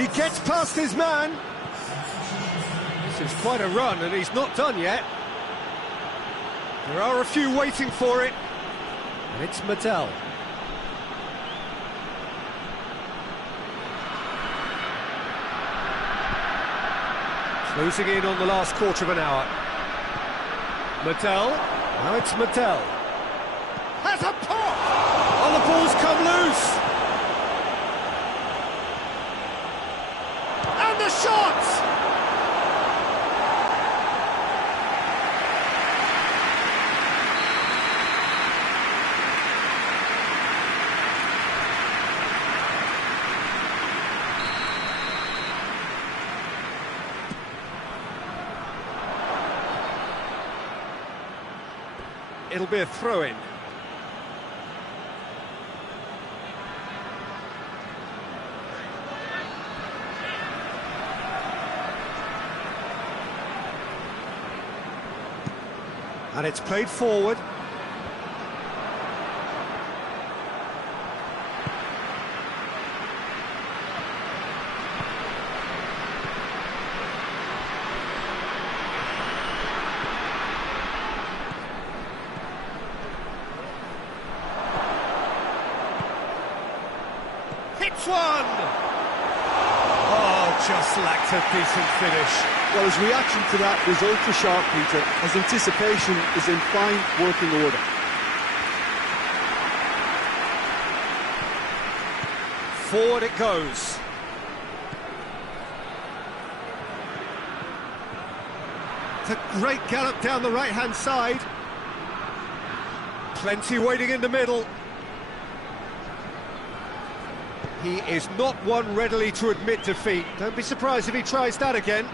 He gets past his man. This is quite a run, and he's not done yet. There are a few waiting for it. And it's Mattel. Closing in on the last quarter of an hour. Mattel. Now it's Mattel. Has a pop! Oh, the ball's come loose! And the shot! It'll be a throw-in. And it's played forward. Hits one! Oh, just lacked a decent finish. Well, his reaction to that was ultra sharp, Peter. His anticipation is in fine working order. Forward it goes. It's a great gallop down the right-hand side. Plenty waiting in the middle. He is not one readily to admit defeat. Don't be surprised if he tries that again.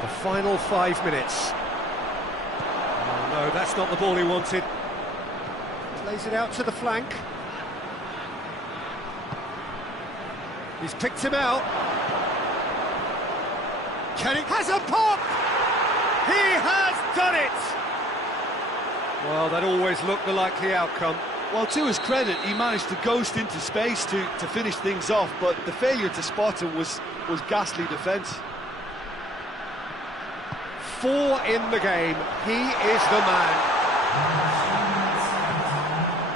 The final 5 minutes. Oh no, that's not the ball he wanted. Plays it out to the flank. He's picked him out. Kenny has a pop! He has done it! Well, that always looked the likely outcome. Well, to his credit, he managed to ghost into space to finish things off, but the failure to spot him was ghastly defence. 4 in the game. He is the man.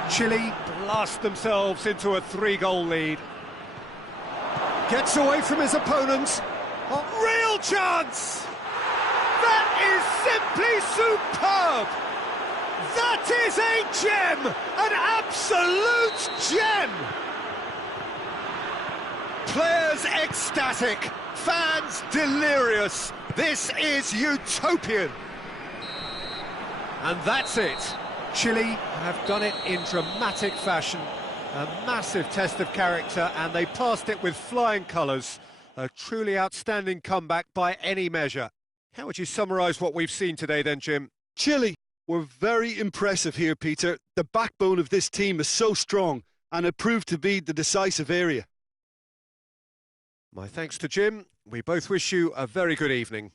Chile blast themselves into a 3-goal lead. Gets away from his opponents. A real chance! That is simply superb! That is a gem! An absolute gem! Players ecstatic, fans delirious. This is utopian. And that's it. Chile have done it in dramatic fashion. A massive test of character, and they passed it with flying colours. A truly outstanding comeback by any measure. How would you summarise what we've seen today then, Jim? Chile were very impressive here, Peter. The backbone of this team is so strong, and it proved to be the decisive area. My thanks to Jim. We both wish you a very good evening.